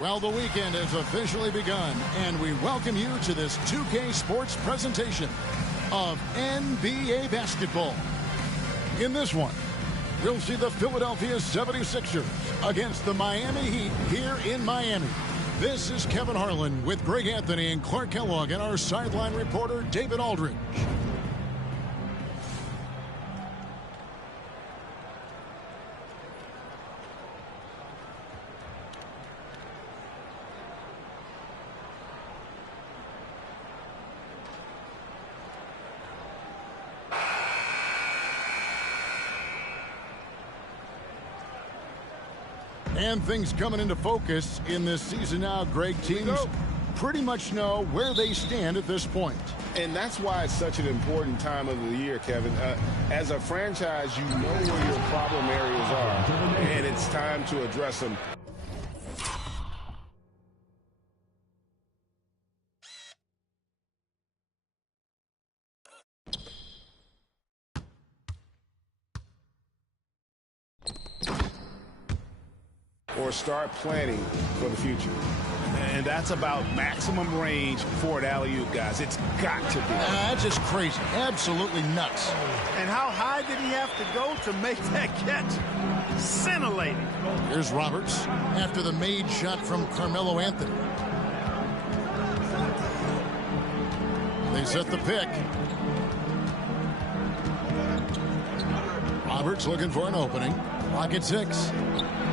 Well, the weekend has officially begun, and we welcome you to this 2K Sports presentation of NBA basketball. In this one, we'll see the Philadelphia 76ers against the Miami Heat here in Miami. This is Kevin Harlan with Greg Anthony and Clark Kellogg and our sideline reporter, David Aldridge. And things coming into focus in this season now, Greg. Teams pretty much know where they stand at this point. And that's why it's such an important time of the year, Kevin. As a franchise, you know where your problem areas are, and it's time to address them. Or start planning for the future. And that's about maximum range for an alley-oop, guys. It's got to be. That's just crazy. Absolutely nuts. And how high did he have to go to make that catch? Scintillating. Here's Roberts after the made shot from Carmelo Anthony. They set the pick. Roberts looking for an opening. Clock at 6.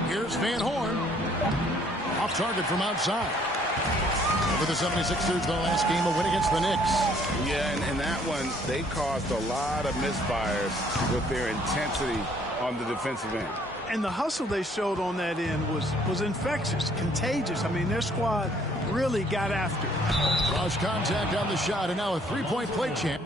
Here's Van Horn. Off target from outside. For the 76ers, their last game, a win against the Knicks. Yeah, and that one, they caused a lot of misfires with their intensity on the defensive end. And the hustle they showed on that end was infectious, contagious. I mean, their squad really got after it. Cross contact on the shot, and now a three-point play chance.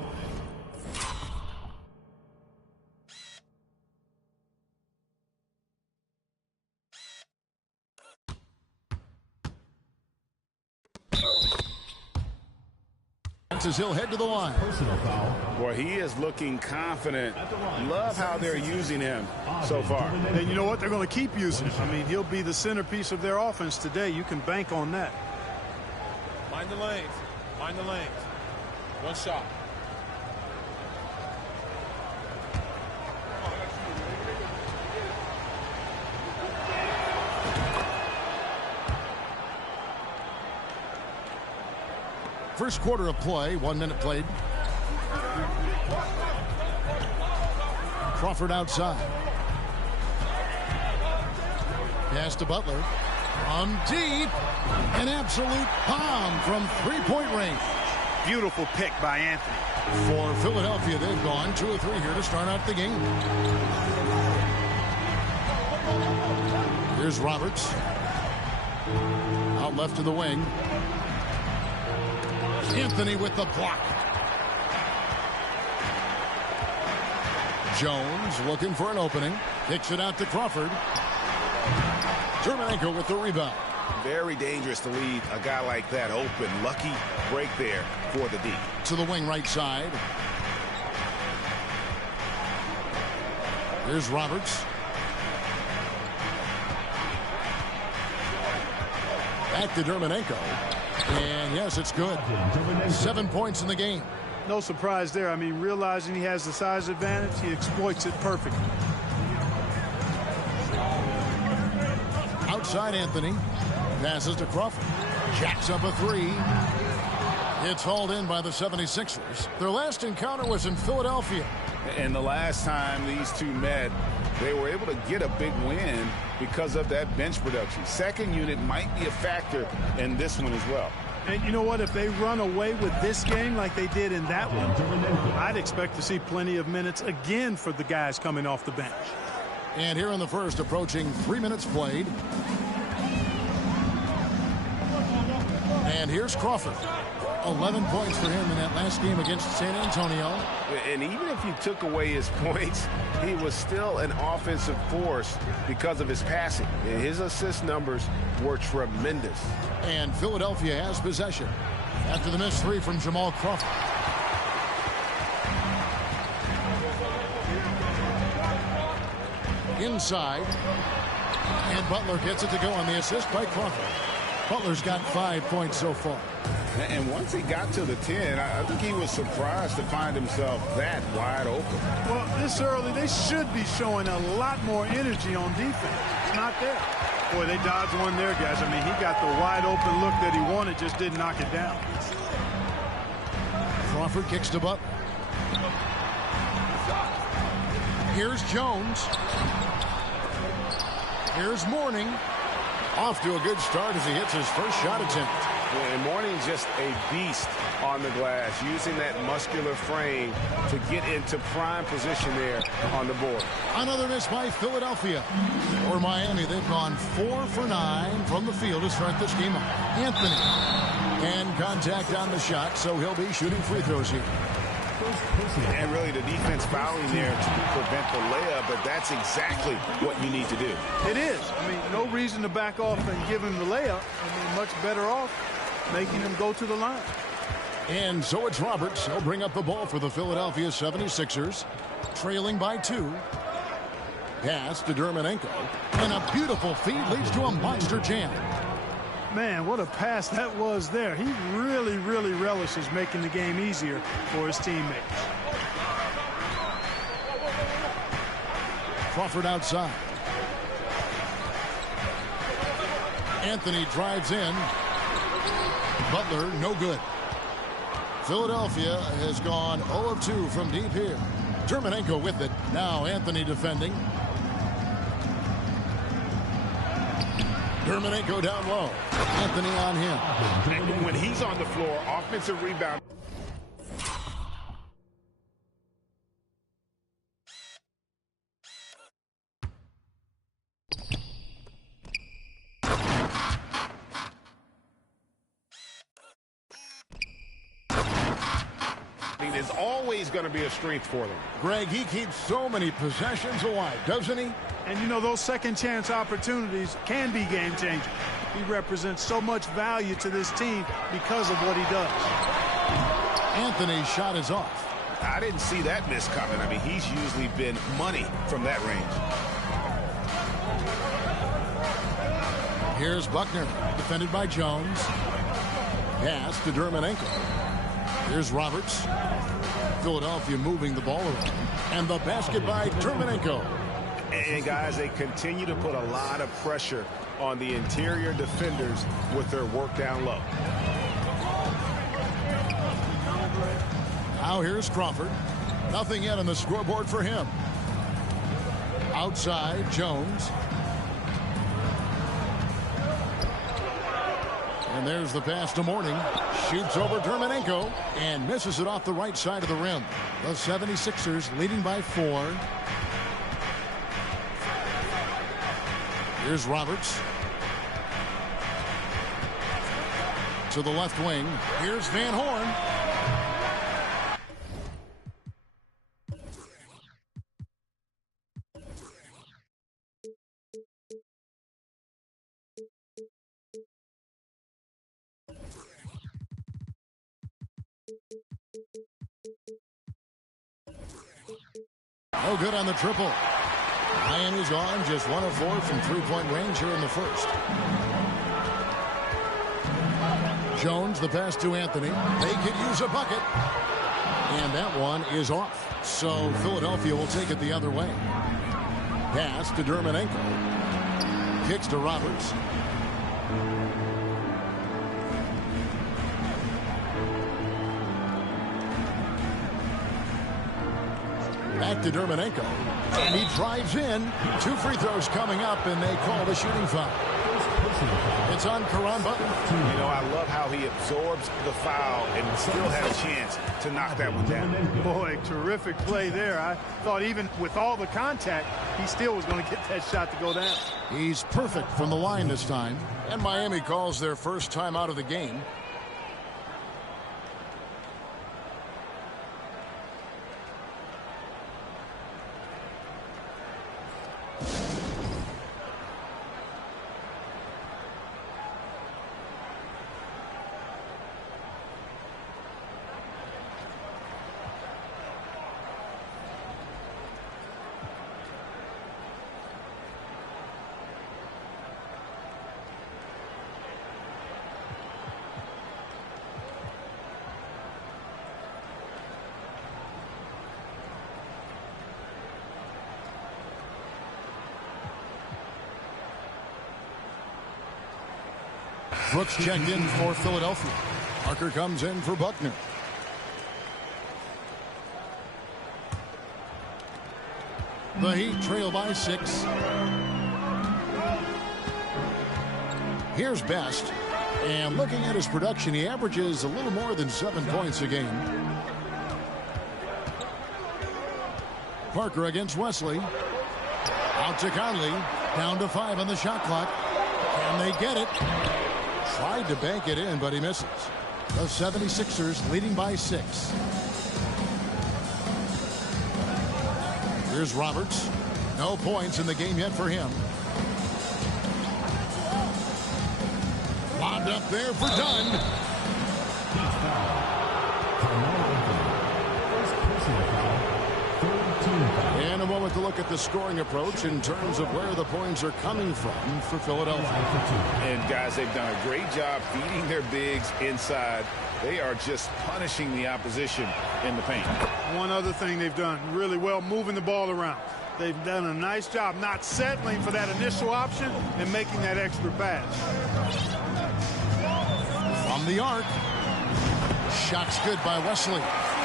As he'll head to the line. Personal foul. Boy, he is looking confident. Love how they're using him so far. And you know what? They're going to keep using him. I mean, he'll be the centerpiece of their offense today. You can bank on that. Mind the lanes. Mind the lanes. One shot. First quarter of play, 1 minute played. Crawford outside. Pass to Butler. From deep. An absolute bomb from three-point range. Beautiful pick by Anthony. For Philadelphia, they've gone 2 of 3 here to start out the game. Here's Roberts. Out left to the wing. Anthony with the block. Jones looking for an opening. Kicks it out to Crawford. Terminenko with the rebound. Very dangerous to leave a guy like that open. Lucky break there for the D. To the wing right side. Here's Roberts. Back to Terminenko. And yes, it's good. 7 points in the game. No surprise there. I mean, realizing he has the size advantage, he exploits it perfectly. Outside Anthony. Passes to Crawford. Jacks up a 3. It's hauled in by the 76ers. Their last encounter was in Philadelphia. And the last time these two met, they were able to get a big win because of that bench production. Second unit might be a factor in this one as well. And you know what? If they run away with this game like they did in that one, I'd expect to see plenty of minutes again for the guys coming off the bench. And here in the first, approaching 3 minutes played. And here's Crawford. 11 points for him in that last game against San Antonio. And even if you took away his points, he was still an offensive force because of his passing. And his assist numbers were tremendous. And Philadelphia has possession after the missed 3 from Jamal Crawford. Inside. And Butler gets it to go on the assist by Crawford. Butler's got 5 points so far. And once he got to the 10, I think he was surprised to find himself that wide open. Well, this early, they should be showing a lot more energy on defense. It's not there. Boy, they dodged one there, guys. I mean, he got the wide open look that he wanted, just didn't knock it down. Crawford kicks to Butler. Here's Jones. Here's Mourning. Off to a good start as he hits his first shot attempt. And Mourning's just a beast on the glass, using that muscular frame to get into prime position there on the board. Another miss by Philadelphia. For Miami, they've gone 4 for 9 from the field to start this game. Anthony. And contact on the shot, so he'll be shooting free throws here. And really the defense fouling there to prevent the layup, but that's exactly what you need to do. It is. I mean, no reason to back off and give him the layup. I mean, much better off making him go to the line. And so it's Roberts. He'll bring up the ball for the Philadelphia 76ers, trailing by 2. Pass to Dermanenko, and a beautiful feed leads to a monster jam. Man, what a pass that was there. He really, really relishes making the game easier for his teammates. Crawford outside. Anthony drives in. Butler, no good. Philadelphia has gone 0 of 2 from deep here. Dermanenko with it. Now Anthony defending. Dermanenko down low. Anthony on him. And when he's on the floor, offensive rebound. Is always going to be a strength for them. Greg, he keeps so many possessions alive, doesn't he? And you know, those second chance opportunities can be game changing. He represents so much value to this team because of what he does. Anthony's shot is off. I didn't see that miss coming. I mean, he's usually been money from that range. Here's Buckner, defended by Jones. Pass to Dermanenko. Here's Roberts. Philadelphia moving the ball around. And the basket by Dermanenko. And guys, they continue to put a lot of pressure on the interior defenders with their work down low. Now here's Crawford. Nothing yet on the scoreboard for him. Outside, Jones. And there's the pass to Mourning. Shoots over Dermanenko and misses it off the right side of the rim. The 76ers leading by 4. Here's Roberts. To the left wing. Here's Van Horn. No good on the triple. Miami's gone just 1 of 4 from three-point range here in the first. Jones, the pass to Anthony. They could use a bucket. And that one is off. So Philadelphia will take it the other way. Pass to Dermanenko. Kicks to Roberts. Back to Dermanenko. And he drives in. 2 free throws coming up, and they call the shooting foul. It's on Caron Butler. You know, I love how he absorbs the foul and still had a chance to knock that one down. Boy, terrific play there. I thought even with all the contact, he still was going to get that shot to go down. He's perfect from the line this time. And Miami calls their first time out of the game. Brooks checked in for Philadelphia. Parker comes in for Buckner. The Heat trail by 6. Here's Best. And looking at his production, he averages a little more than 7 points a game. Parker against Wesley. Out to Conley. Down to 5 on the shot clock. Can they get it? Tried to bank it in, but he misses. The 76ers leading by 6. Here's Roberts. No points in the game yet for him. Lobbed up there for Dunn. And a moment to look at the scoring approach in terms of where the points are coming from for Philadelphia. And guys, they've done a great job feeding their bigs inside. They are just punishing the opposition in the paint. One other thing they've done really well, moving the ball around. They've done a nice job not settling for that initial option and making that extra pass. From the arc. Shot's good by Wesley.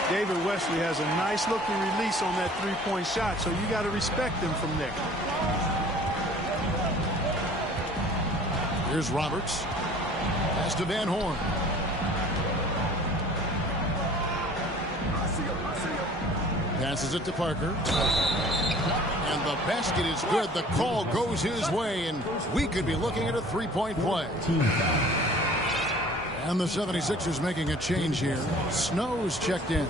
David Wesley has a nice looking release on that three-point shot, so you got to respect him from there. Here's Roberts. Pass to Van Horn. Passes it to Parker. And the basket is good. The call goes his way, and we could be looking at a three-point play. And the 76ers making a change here. Snow's checked in.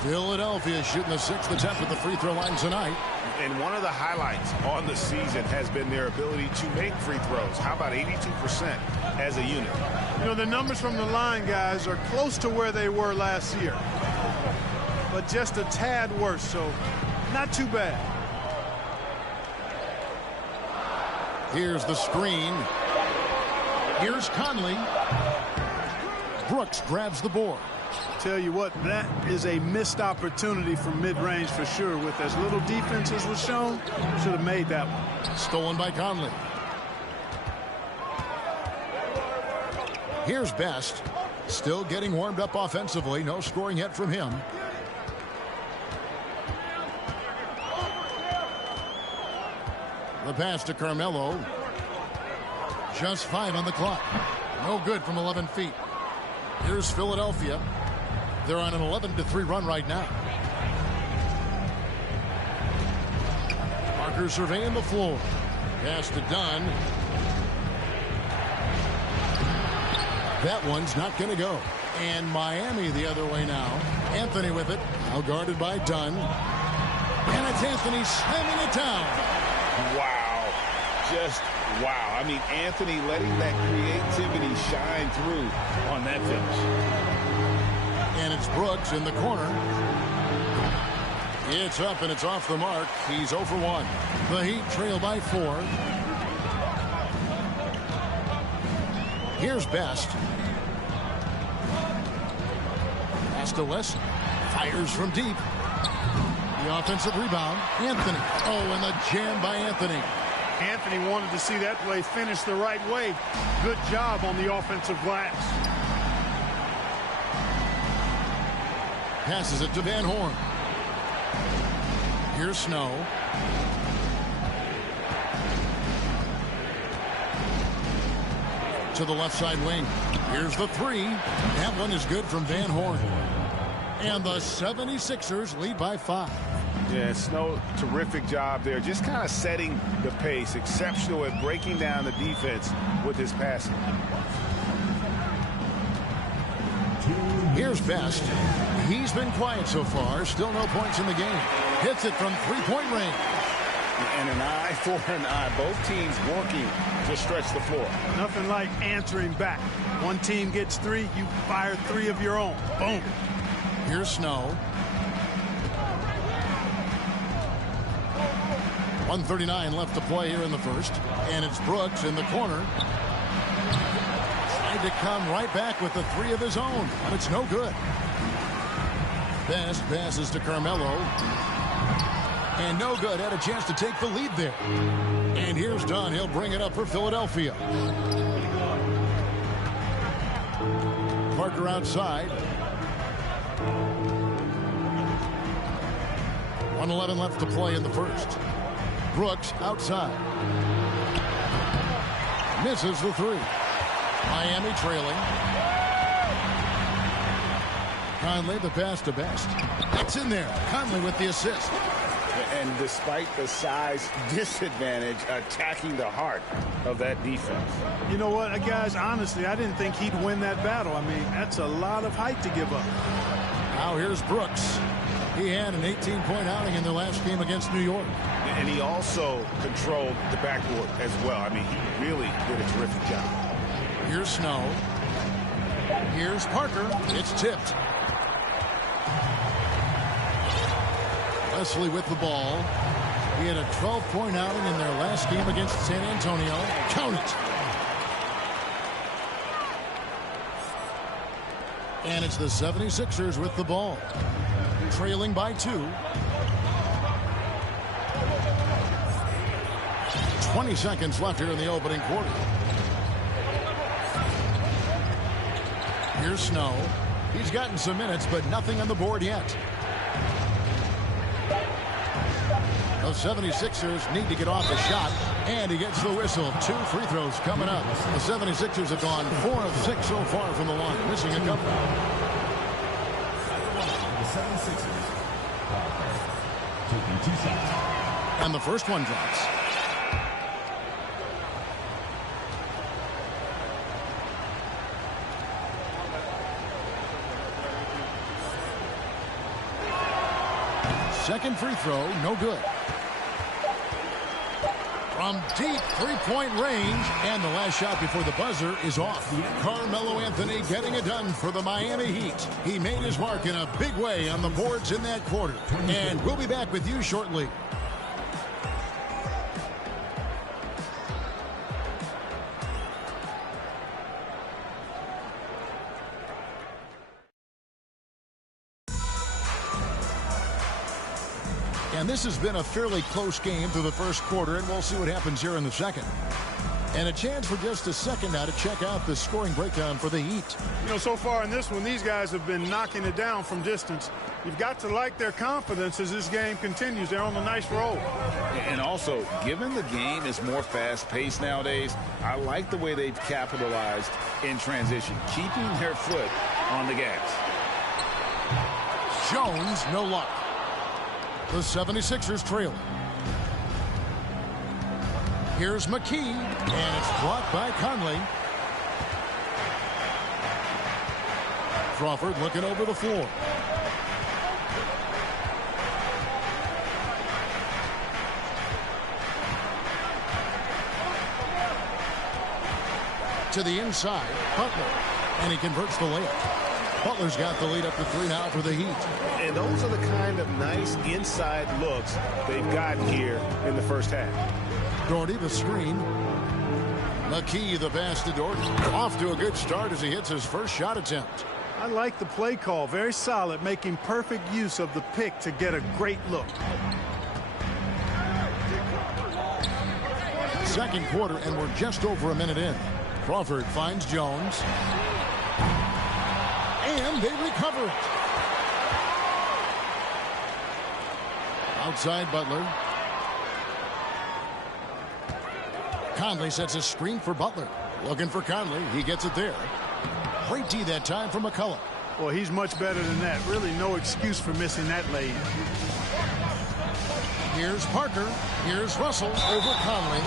Philadelphia shooting the 6th attempt at the free throw line tonight. And one of the highlights on the season has been their ability to make free throws. How about 82% as a unit? You know, the numbers from the line, guys, are close to where they were last year. But just a tad worse, so not too bad. Here's the screen. Here's Conley. Brooks grabs the board. Tell you what, that is a missed opportunity from mid-range for sure. With as little defense as was shown, should have made that one. Stolen by Conley. Here's Best. Still getting warmed up offensively. No scoring yet from him. The pass to Carmelo. Just 5 on the clock. No good from 11 feet. Here's Philadelphia. They're on an 11-3 run right now. Parker surveying the floor. Pass to Dunn. That one's not going to go. And Miami the other way now. Anthony with it. Now guarded by Dunn. And it's Anthony slamming it down. Wow. Just wow. I mean, Anthony letting that creativity shine through on that finish. And it's Brooks in the corner. It's up and it's off the mark. He's 0 for 1. The Heat trail by 4. Here's Best. Pass to West. Fires from deep. The offensive rebound. Anthony. Oh, and the jam by Anthony. Anthony wanted to see that play finish the right way. Good job on the offensive glass. Passes it to Van Horn. Here's Snow. To the left side wing. Here's the 3. That one is good from Van Horn. And the 76ers lead by 5. Yeah, Snow, terrific job there. Just kind of setting the pace. Exceptional at breaking down the defense with his passing. Here's Best. He's been quiet so far. Still no points in the game. Hits it from three-point range. And an eye for an eye. Both teams working to stretch the floor. Nothing like answering back. One team gets 3, you fire 3 of your own. Boom. Here's Snow. 1:39 left to play here in the first. And it's Brooks in the corner. Tried to come right back with the 3 of his own, but it's no good. Best passes to Carmelo. And no good. Had a chance to take the lead there. And here's Dunn. He'll bring it up for Philadelphia. Parker outside. 1:11 left to play in the first. Brooks outside. Misses the three. Miami trailing. Conley the pass to Best. That's in there. Conley with the assist. And despite the size disadvantage, attacking the heart of that defense. You know what, guys, honestly, I didn't think he'd win that battle. I mean, that's a lot of height to give up. Now here's Brooks. He had an 18-point outing in their last game against New York. And he also controlled the backcourt as well. I mean, he really did a terrific job. Here's Snow. Here's Parker. It's tipped. Wesley with the ball. He had a 12-point outing in their last game against San Antonio. Count it. And it's the 76ers with the ball. Trailing by 2. 20 seconds left here in the opening quarter. Here's Snow. He's gotten some minutes, but nothing on the board yet. The 76ers need to get off a shot, and he gets the whistle. 2 free throws coming up. The 76ers have gone 4 of 6 so far from the line, missing a couple. The 76ers taking 2 shots. And the first one drops. Second free throw, no good. From deep three-point range, and the last shot before the buzzer is off. Carmelo Anthony getting it done for the Miami Heat. He made his mark in a big way on the boards in that quarter. And we'll be back with you shortly. And this has been a fairly close game through the first quarter, and we'll see what happens here in the second. And a chance for just a second now to check out the scoring breakdown for the Heat. You know, so far in this one, these guys have been knocking it down from distance. You've got to like their confidence as this game continues. They're on a nice roll. And also, given the game is more fast-paced nowadays, I like the way they've capitalized in transition, keeping their foot on the gas. Jones, no luck. The 76ers trailing. Here's McKee, and it's blocked by Conley. Crawford looking over the floor. To the inside, Butler, and he converts the layup. Butler's got the lead up to 3 now for the Heat. And those are the kind of nice inside looks they've gotten here in the first half. Doherty the screen. McKee the pass to Doherty. Off to a good start as he hits his first shot attempt. I like the play call. Very solid, making perfect use of the pick to get a great look. Second quarter, and we're just over a minute in. Crawford finds Jones. And they recover it. Outside Butler. Conley sets a screen for Butler. Looking for Conley. He gets it there. Great D that time from McCullough. Well, he's much better than that. Really no excuse for missing that lay. Here's Parker. Here's Russell over Conley.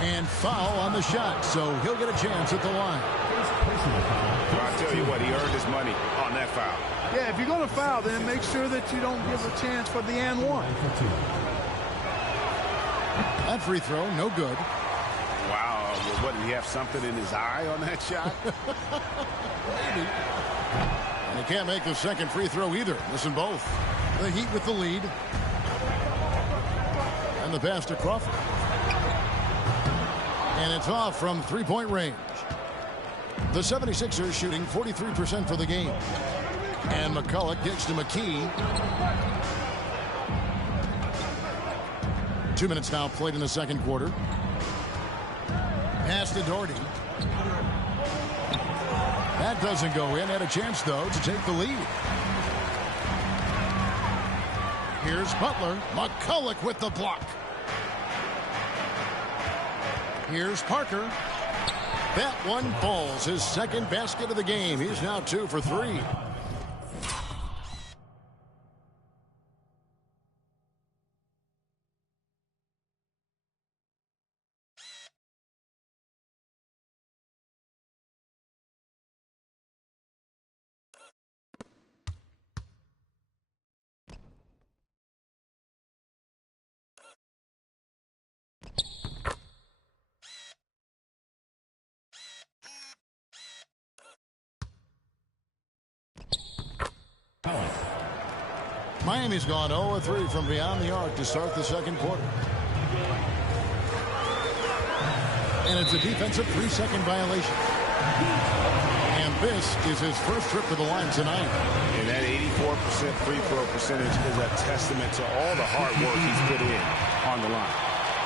And foul on the shot, so he'll get a chance at the line. I'll tell you what, he earned his money on that foul. Yeah, if you're going to foul, then make sure that you don't give a chance for the and one. That free throw, no good. Wow, what, did he have something in his eye on that shot? Maybe. And he can't make the second free throw either. Missing both. The Heat with the lead. And the pass to Crawford. And it's off from three-point range. The 76ers shooting 43% for the game. And McCullough gets to McKee. 2 minutes now played in the second quarter. Pass to Doherty. That That doesn't go in. Had a chance, though, to take the lead. Here's Butler. McCulloch with the block. Here's Parker. That one falls. His second basket of the game. He's now 2 for 3. Miami's gone 0-3 from beyond the arc to start the second quarter. And it's a defensive 3-second violation. And this is his first trip to the line tonight. And that 84% free throw percentage is a testament to all the hard work he's put in on the line.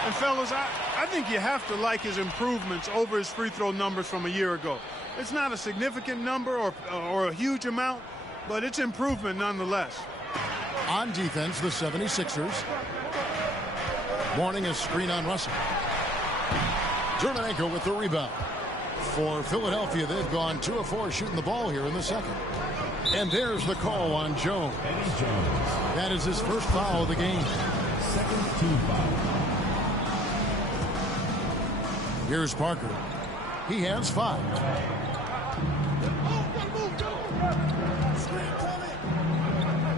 And fellas, I think you have to like his improvements over his free throw numbers from a year ago. It's not a significant number or a huge amount, but it's improvement nonetheless. On defense, the 76ers. Warning a screen on Russell. Germanenko with the rebound. For Philadelphia, they've gone 2 of 4 shooting the ball here in the second. And there's the call on Jones. That is his first foul of the game. Second team foul. Here's Parker. He has 5.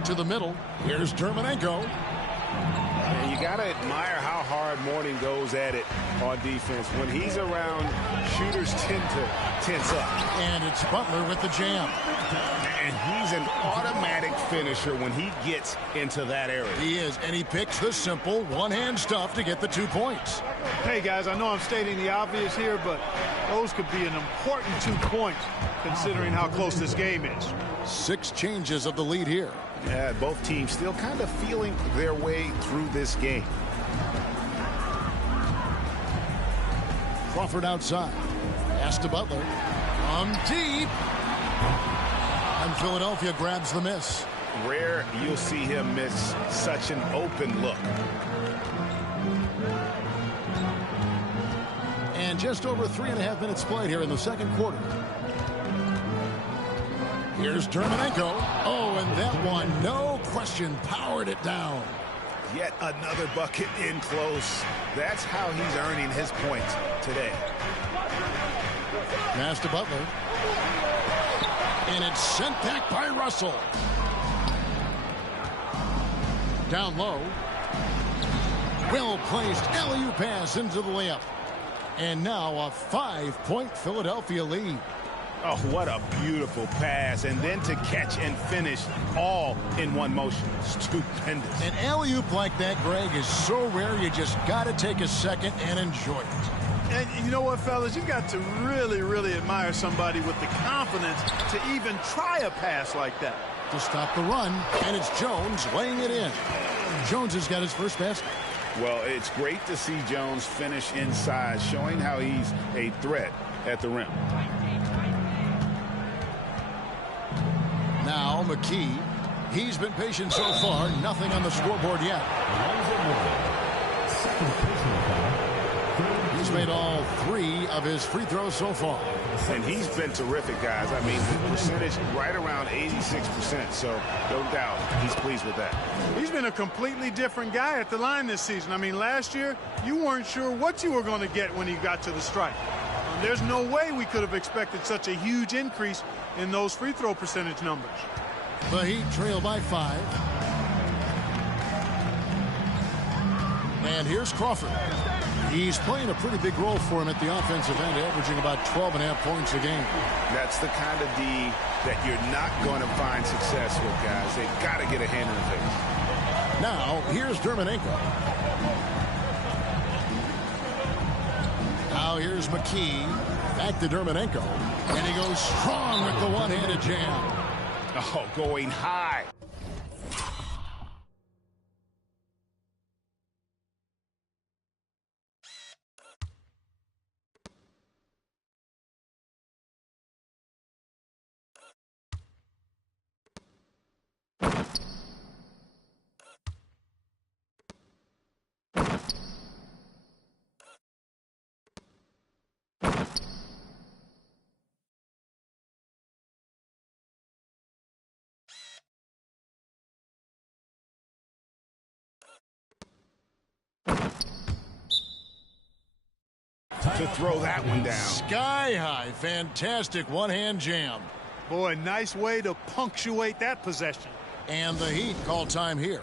To the middle. Here's Germanenko. And you got to admire how hard Mourning goes at it on defense. When he's around, shooters tend to tense up. And it's Butler with the jam. And he's an automatic finisher when he gets into that area. He is, and he picks the simple one-hand stuff to get the 2 points. Hey, guys, I know I'm stating the obvious here, but those could be an important 2 points considering how close this game is. 6 changes of the lead here. Yeah, both teams still kind of feeling their way through this game. Crawford outside. Pass to Butler. From deep. And Philadelphia grabs the miss. Rare you'll see him miss such an open look. And just over 3.5 minutes played here in the second quarter. Here's Germanenko. Oh, and that one, no question, powered it down. Yet another bucket in close. That's how he's earning his points today. Pass to Butler. And it's sent back by Russell. Down low. Well placed alley-oop pass into the layup. And now a 5-point Philadelphia lead. Oh, what a beautiful pass. And then to catch and finish all in one motion. Stupendous. An alley-oop like that, Greg, is so rare you just got to take a second and enjoy it. And you know what, fellas? You've got to really, really admire somebody with the confidence to even try a pass like that. To stop the run, and it's Jones laying it in. Jones has got his first basket. Well, it's great to see Jones finish inside, showing how he's a threat at the rim. Now McKee. He's been patient so far. Nothing on the scoreboard yet. Second personal foul. He's made all 3 of his free throws so far. And he's been terrific, guys. I mean, the percentage right around 86%, so no doubt he's pleased with that. He's been a completely different guy at the line this season. I mean, last year, you weren't sure what you were going to get when he got to the stripe. There's no way we could have expected such a huge increase in those free throw percentage numbers. The Heat trail by 5. And here's Crawford. He's playing a pretty big role for him at the offensive end, averaging about 12.5 points a game. That's the kind of D that you're not going to find success with, guys. They've got to get a hand in the face. Now, here's Germanenko. Now here's McKee. Back to Germanenko. And he goes strong with the one-handed jam. Oh, going high. to throw that one down. Sky high. Fantastic one-hand jam. Boy, nice way to punctuate that possession. And the Heat call time here.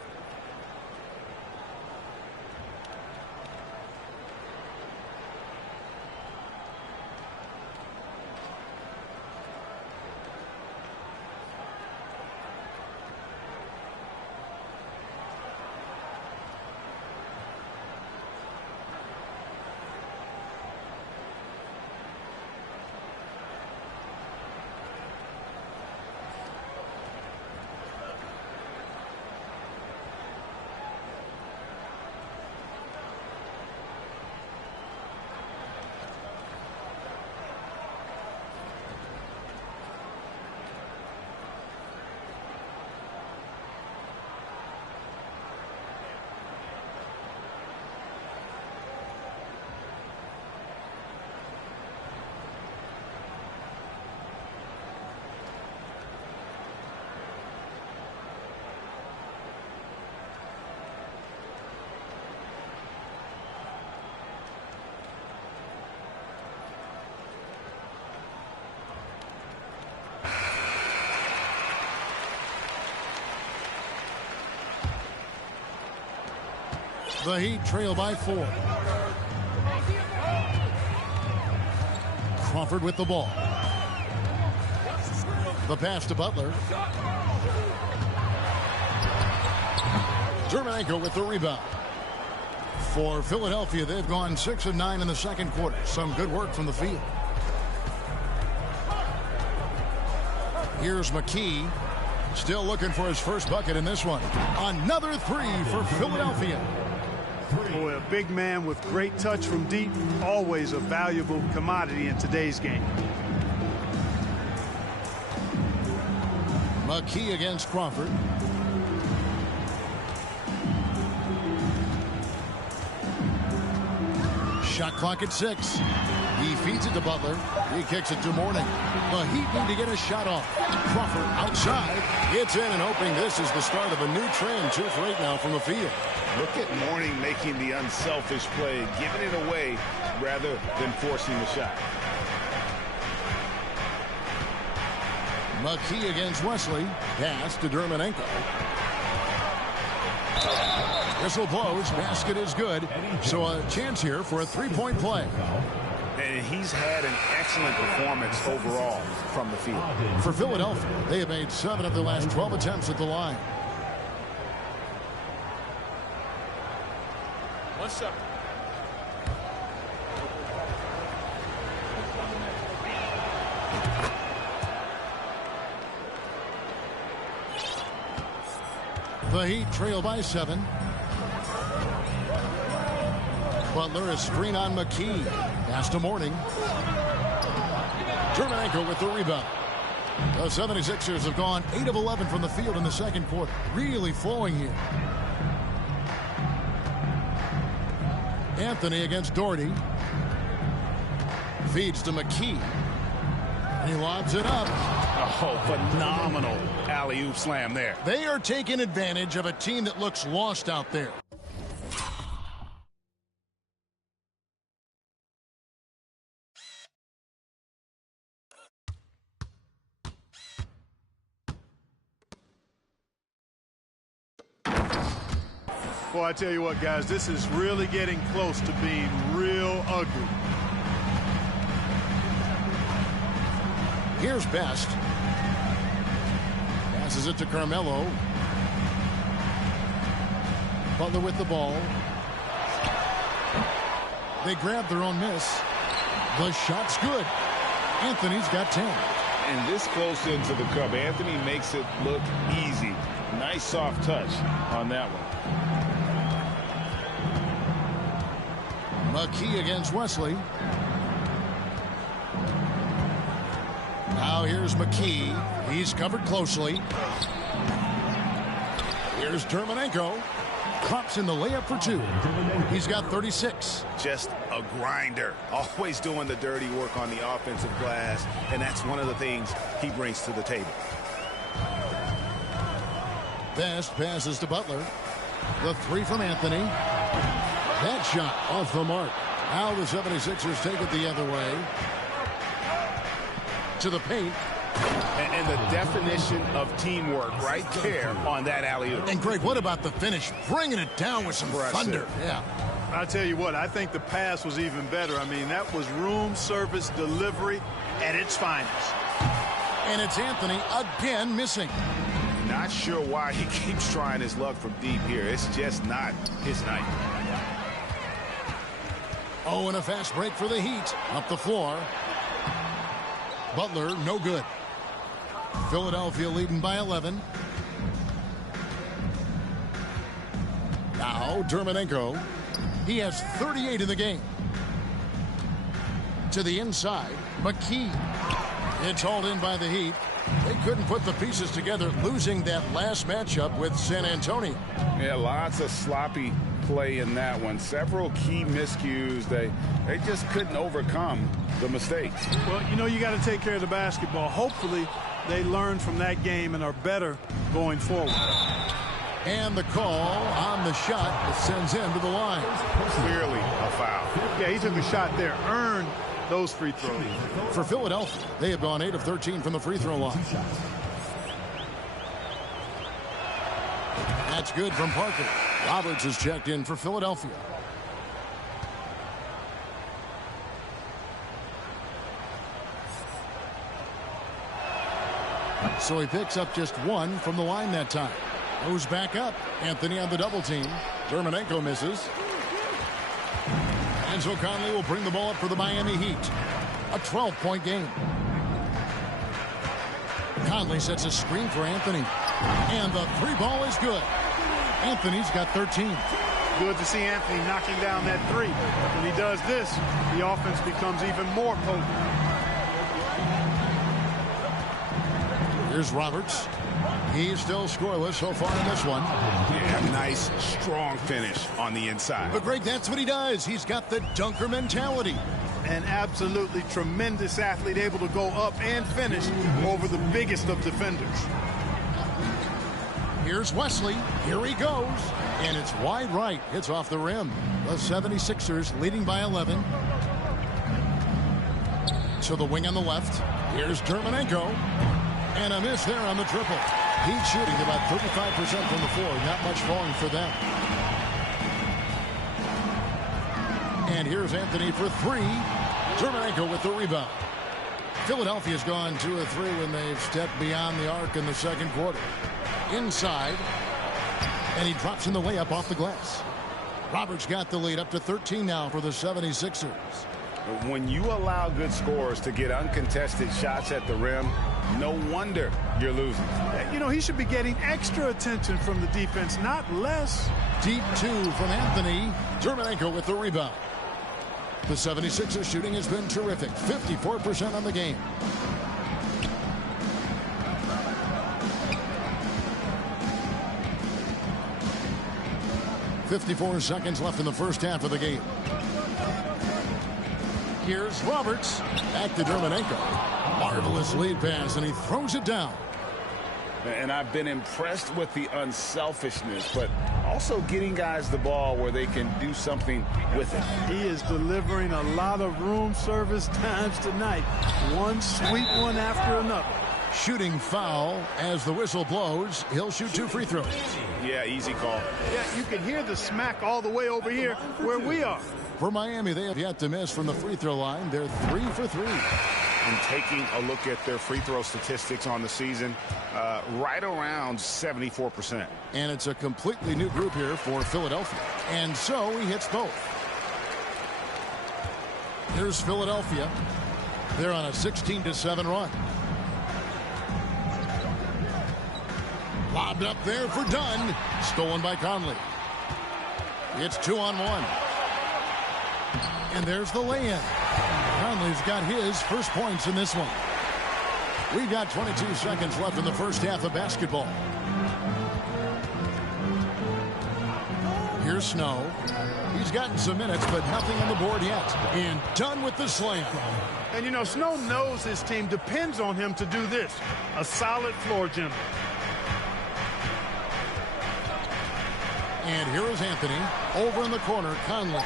The Heat trail by 4. Crawford with the ball. The pass to Butler. Dermanenko with the rebound. For Philadelphia, they've gone 6 of 9 in the second quarter. Some good work from the field. Here's McKee. Still looking for his first bucket in this one. Another 3 for Philadelphia. Boy, a big man with great touch from deep, always a valuable commodity in today's game. McKee against Crawford. Shot clock at 6. He feeds it to Butler. He kicks it to Mourning. The Heat need to get a shot off. Crawford outside. Gets in and hoping this is the start of a new trend. 2 for 8 now from the field. Look at Mourning making the unselfish play, giving it away rather than forcing the shot. McKee against Wesley. Pass to Dermanenko. Whistle blows. Basket is good. So a chance here for a 3-point play. And he's had an excellent performance overall from the field. For Philadelphia, they have made 7 of their last 12 attempts at the line. 1-7. The Heat trail by 7. Butler, a screen on McKee. Pass to Mourning. Dermanenko with the rebound. The 76ers have gone 8 of 11 from the field in the second quarter. Really flowing here. Anthony against Doherty. Feeds to McKee. He lobs it up. Oh, phenomenal alley-oop slam there. They are taking advantage of a team that looks lost out there. Boy, I tell you what, guys, this is really getting close to being real ugly. Here's Best. Passes it to Carmelo. Butler with the ball. They grab their own miss. The shot's good. Anthony's got 10. And this close into the cup, Anthony makes it look easy. Nice soft touch on that one. McKee against Wesley. Now here's McKee. He's covered closely. Here's Dermanenko. Crops in the layup for 2. He's got 36. Just a grinder. Always doing the dirty work on the offensive glass. And that's one of the things he brings to the table. Best passes to Butler. The 3 from Anthony. That shot off the mark. Now the 76ers take it the other way. To the paint. And the definition of teamwork right there on that alley-oop. And Greg, what about the finish? Bringing it down with some thunder. Yeah. I tell you what, I think the pass was even better. I mean, that was room service delivery at its finest. And it's Anthony again missing. Not sure why he keeps trying his luck from deep here. It's just not his night. Oh, and a fast break for the Heat. Up the floor. Butler, no good. Philadelphia leading by 11. Now, Dermonenko. He has 38 in the game. To the inside, McKee. It's hauled in by the Heat. They couldn't put the pieces together, losing that last matchup with San Antonio. Yeah, lots of sloppy play in that one. Several key miscues. They just couldn't overcome the mistakes. Well, you know, you got to take care of the basketball. Hopefully, they learn from that game and are better going forward. And the call on the shot that sends him to the line. Clearly a foul. Yeah, he took a shot there, earned those free throws. For Philadelphia, they have gone 8 of 13 from the free throw line. That's good from Parker. Roberts is checked in for Philadelphia. So he picks up just 1 from the line that time. Moves back up. Anthony on the double team. Dermonenko misses. And so Conley will bring the ball up for the Miami Heat. A 12-point game. Conley sets a screen for Anthony. And the 3 ball is good. Anthony's got 13. Good to see Anthony knocking down that 3. When he does this, the offense becomes even more potent. Here's Roberts. He's still scoreless so far in this one. Yeah, nice, strong finish on the inside. But Greg, that's what he does. He's got the dunker mentality. An absolutely tremendous athlete, able to go up and finish over the biggest of defenders. Here's Wesley. Here he goes. And it's wide right. It's off the rim. The 76ers leading by 11. To the wing on the left. Here's Dermonenko. And a miss there on the triple. Heat shooting about 35% from the floor. Not much falling for them. And here's Anthony for 3. Dermonenko with the rebound. Philadelphia's gone 2 of 3 when they've stepped beyond the arc in the second quarter. Inside. And he drops in the layup off the glass. Roberts got the lead up to 13 now for the 76ers. When you allow good scorers to get uncontested shots at the rim, no wonder you're losing. You know, he should be getting extra attention from the defense, not less. Deep 2 from Anthony. Dermonenko with the rebound. The 76ers shooting has been terrific. 54% on the game. .54 seconds left in the first half of the game. Here's Roberts. Back to Dermonenko. Marvelous lead pass, and he throws it down. And I've been impressed with the unselfishness, but also getting guys the ball where they can do something with it. He is delivering a lot of room service times tonight. One sweet one after another. Shooting foul as the whistle blows. He'll shoot 2 free throws. Yeah, easy call. Yeah, you can hear the smack all the way over here where we are. For Miami, they have yet to miss from the free throw line. They're 3 for 3. And taking a look at their free throw statistics on the season, right around 74%. And it's a completely new group here for Philadelphia. And so he hits both. Here's Philadelphia. They're on a 16-7 run. Lobbed up there for Dunn. Stolen by Conley. It's 2-on-1. And there's the lay-in. Conley's got his first points in this one. We've got 22 seconds left in the first half of basketball. Here's Snow. He's gotten some minutes, but nothing on the board yet. And Dunn with the slam. And, you know, Snow knows his team depends on him to do this. A solid floor general. And here is Anthony. Over in the corner, Conley.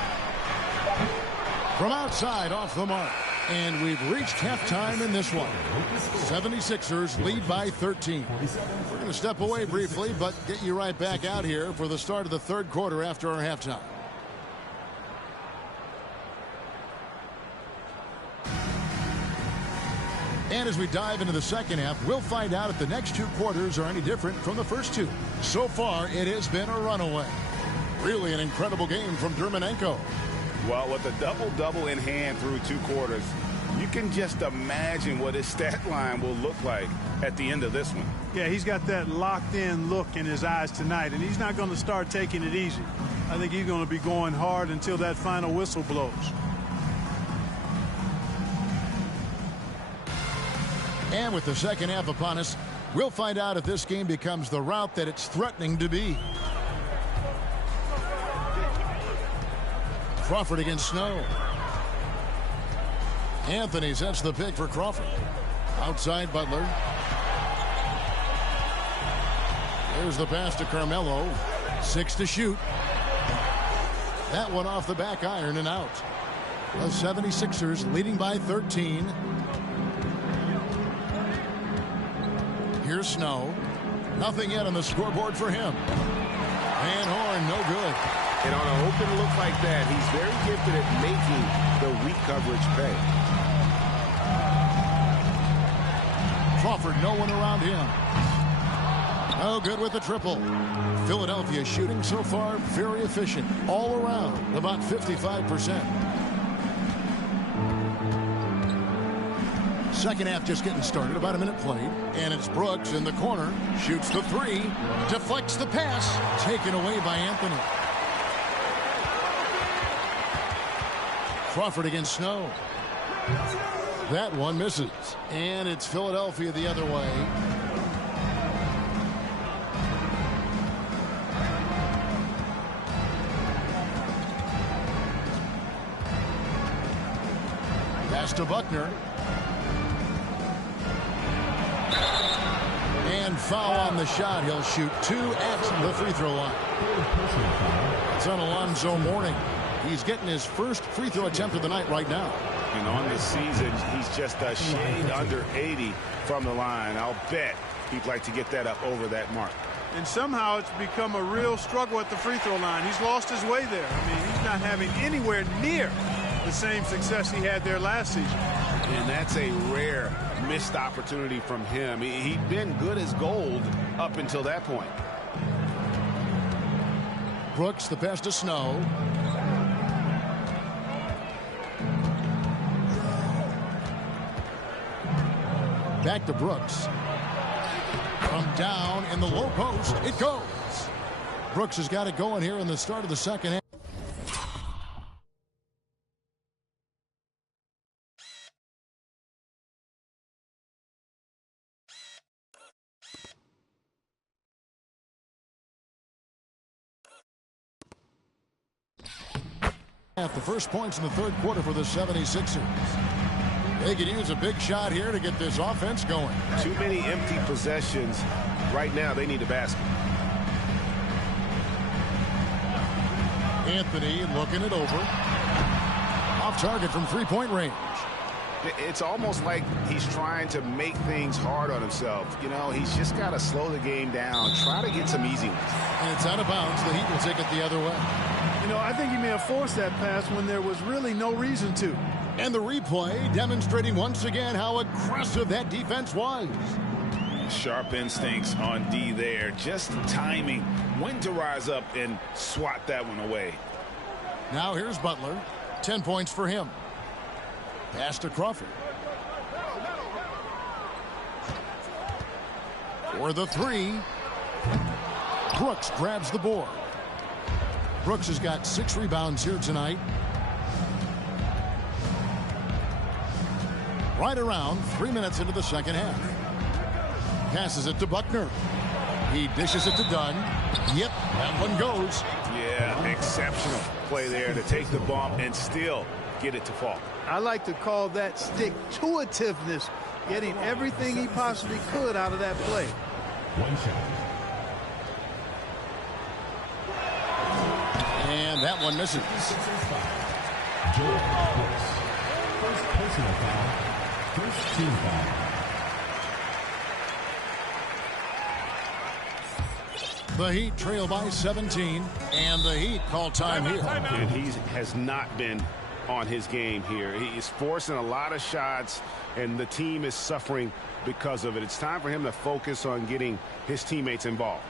From outside, off the mark. And we've reached halftime in this one. 76ers lead by 13. We're going to step away briefly, but get you right back out here for the start of the third quarter after our halftime. And as we dive into the second half, we'll find out if the next two quarters are any different from the first two. So far, it has been a runaway. Really an incredible game from Dermonenko. Well, with a double-double in hand through two quarters, you can just imagine what his stat line will look like at the end of this one. Yeah, he's got that locked-in look in his eyes tonight, and he's not going to start taking it easy. I think he's going to be going hard until that final whistle blows. And with the second half upon us, we'll find out if this game becomes the route that it's threatening to be. Crawford against Snow. Anthony sets the pick for Crawford. Outside Butler. There's the pass to Carmelo. 6 to shoot. That one off the back iron and out. The 76ers leading by 13. Here's Snow. Nothing yet on the scoreboard for him. Van Horn, no good. And on an open look like that, he's very gifted at making the weak coverage pay. Crawford, no one around him. No good with the triple. Philadelphia shooting so far very efficient all around, about 55%. Second half just getting started, about a minute played, and it's Brooks in the corner, shoots the three, deflects the pass, taken away by Anthony. Crawford against Snow. That one misses, and it's Philadelphia the other way. Pass to Buckner. And foul on the shot. He'll shoot 2 at the free throw line. It's on Alonzo Mourning. He's getting his first free throw attempt of the night right now. And on the season, he's just a shade under 80 from the line. I'll bet he'd like to get that up over that mark. And somehow it's become a real struggle at the free throw line. He's lost his way there. I mean, he's not having anywhere near the same success he had there last season. And that's a rare missed opportunity from him. He'd been good as gold up until that point. Brooks, the pass to Snow. Back to Brooks. From down in the low post, it goes. Brooks has got it going here in the start of the second half. The first points in the third quarter for the 76ers. They could use a big shot here to get this offense going. Too many empty possessions. Right now, they need a basket. Anthony looking it over. Off target from three-point range. It's almost like he's trying to make things hard on himself. You know, he's just got to slow the game down, try to get some easy ones. And it's out of bounds. The Heat will take it the other way. You know, I think he may have forced that pass when there was really no reason to. And the replay demonstrating once again how aggressive that defense was. Sharp instincts on D there. Just timing when to rise up and swat that one away. Now here's Butler. 10 points for him. Pass to Crawford. For the three. Brooks grabs the board. Brooks has got 6 rebounds here tonight. Right around 3 minutes into the second half. Passes it to Buckner. He dishes it to Dunn. Yep, that one goes. Yeah, exceptional play there to take the bump and still get it to fall. I like to call that stick-to-itiveness, getting everything he possibly could out of that play. One shot. And that one misses. First personal foul. First team foul. The Heat trail by 17, and the Heat call time here. And he has not been on his game here. He's forcing a lot of shots, and the team is suffering because of it. It's time for him to focus on getting his teammates involved.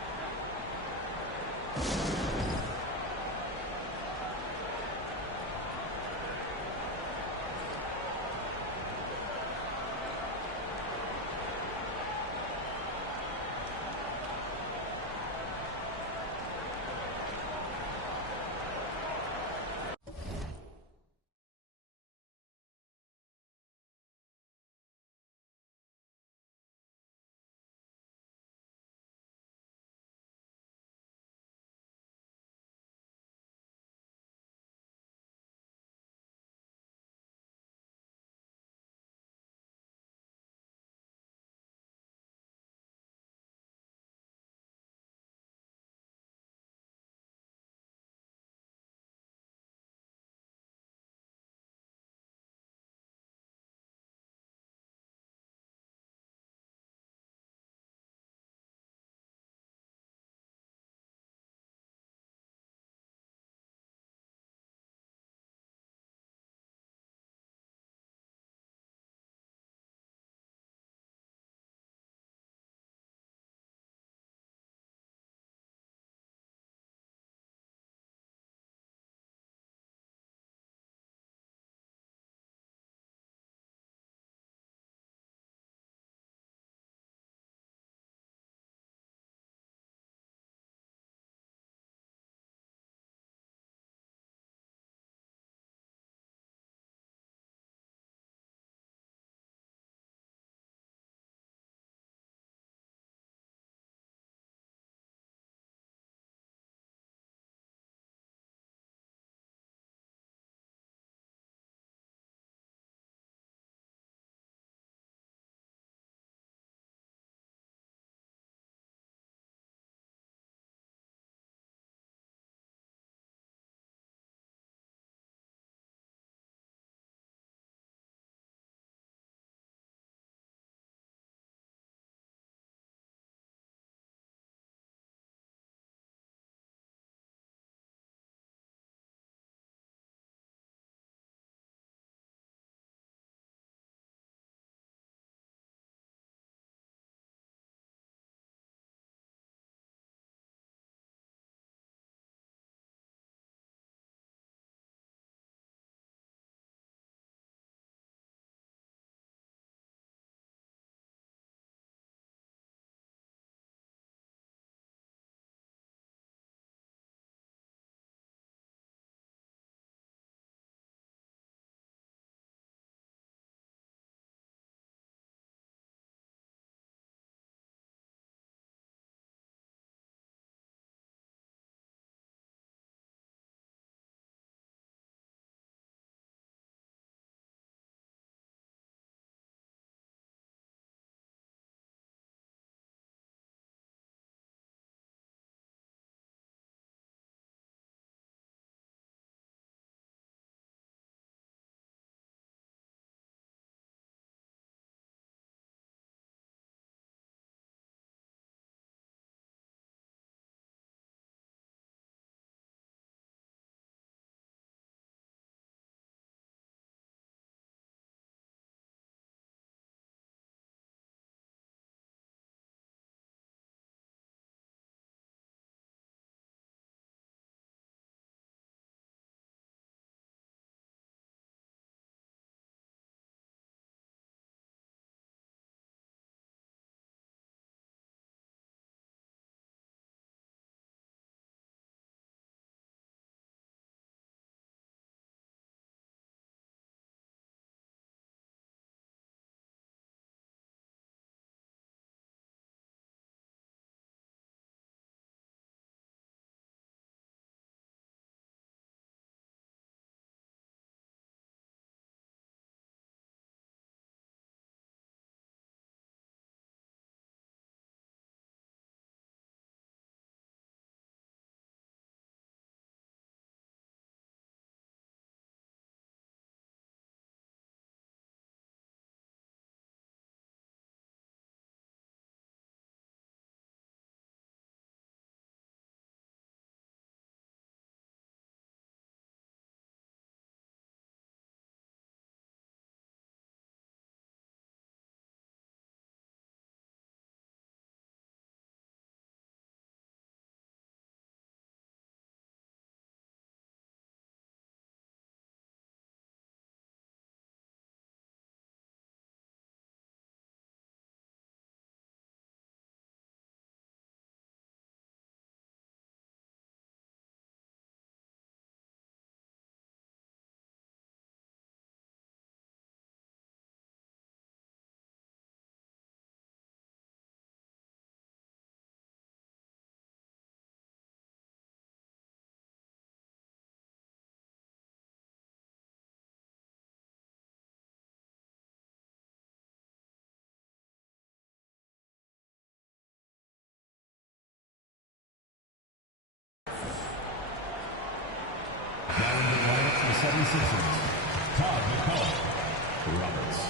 76ers, Todd McCullough, Roberts.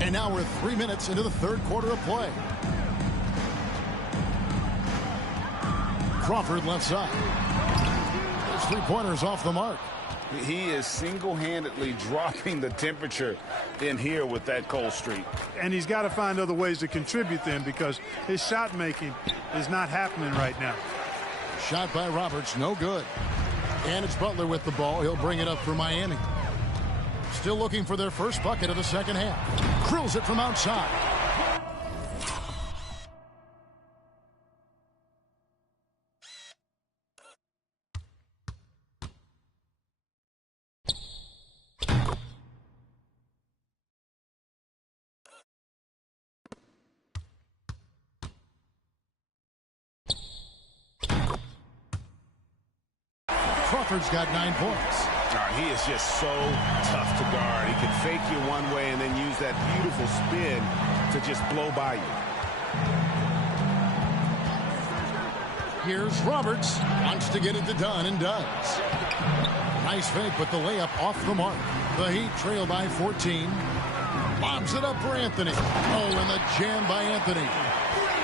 And now we're 3 minutes into the third quarter of play. Crawford left side. His three-pointers off the mark. He is single-handedly dropping the temperature in here with that cold streak. And he's got to find other ways to contribute then, because his shot making is not happening right now. Shot by Roberts, no good. And it's Butler with the ball. He'll bring it up for Miami. Still looking for their first bucket of the second half. Drills it from outside. Crawford's got 9 points. He is just so tough to guard. He can fake you one way and then use that beautiful spin to just blow by you. Here's Roberts. Wants to get it to Dunn and does. Nice fake, but the layup off the mark. The Heat trail by 14. Lobs it up for Anthony. Oh, and the jam by Anthony.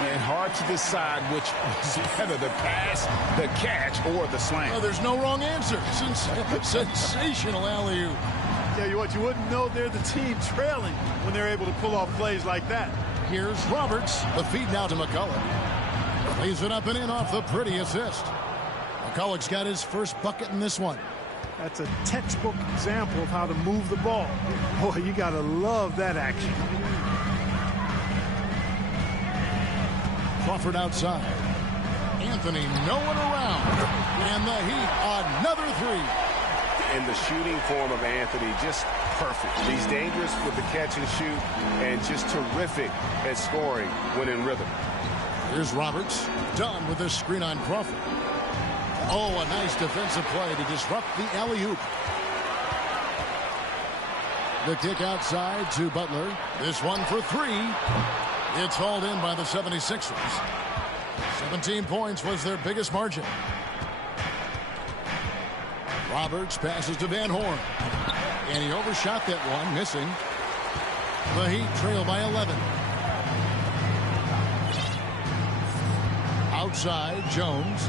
And hard to decide which was better, the pass, the catch, or the slam. Oh, there's no wrong answer. Sensational alley-oop. Tell you what, you wouldn't know they're the team trailing when they're able to pull off plays like that. Here's Roberts. The feed now to McCullough. Lays it up and in off the pretty assist. McCullough's got his first bucket in this one. That's a textbook example of how to move the ball. Boy, you got to love that action. Crawford outside. Anthony, no one around. And the Heat, another three. And the shooting form of Anthony, just perfect. He's dangerous with the catch and shoot and just terrific at scoring when in rhythm. Here's Roberts. Done with this screen on Crawford. Oh, a nice defensive play to disrupt the alley-oop. The kick outside to Butler. This one for three. It's hauled in by the 76ers. 17 points was their biggest margin. Roberts passes to Van Horn. And he overshot that one, missing. The Heat trail by 11. Outside, Jones.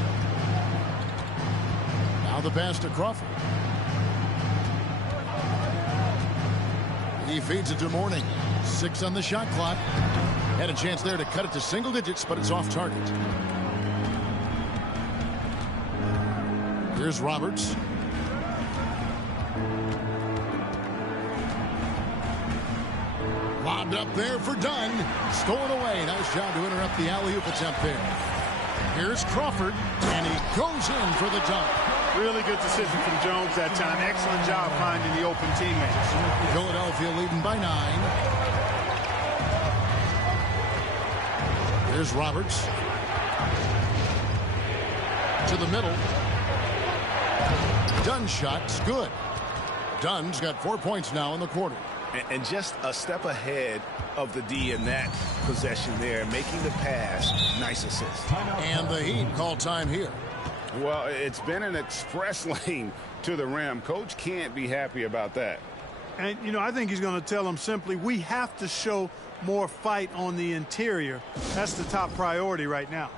Now the pass to Crawford. He feeds it to Mourning. 6 on the shot clock. Had a chance there to cut it to single digits, but it's off target. Here's Roberts. Lobbed up there for Dunn. Stolen away. Nice job to interrupt the alley-oop attempt there. Here's Crawford, and he goes in for the dunk. Really good decision from Jones that time. Excellent job finding the open teammates. Philadelphia leading by 9. Here's Roberts. To the middle. Dunn's shot's good. Dunn's got 4 points now in the quarter. And just a step ahead of the D in that possession there, making the pass. Nice assist. And the Heat call time here. Well, it's been an express lane to the rim. Coach can't be happy about that. And, you know, I think he's going to tell them simply, we have to show more fight on the interior. That's the top priority right now.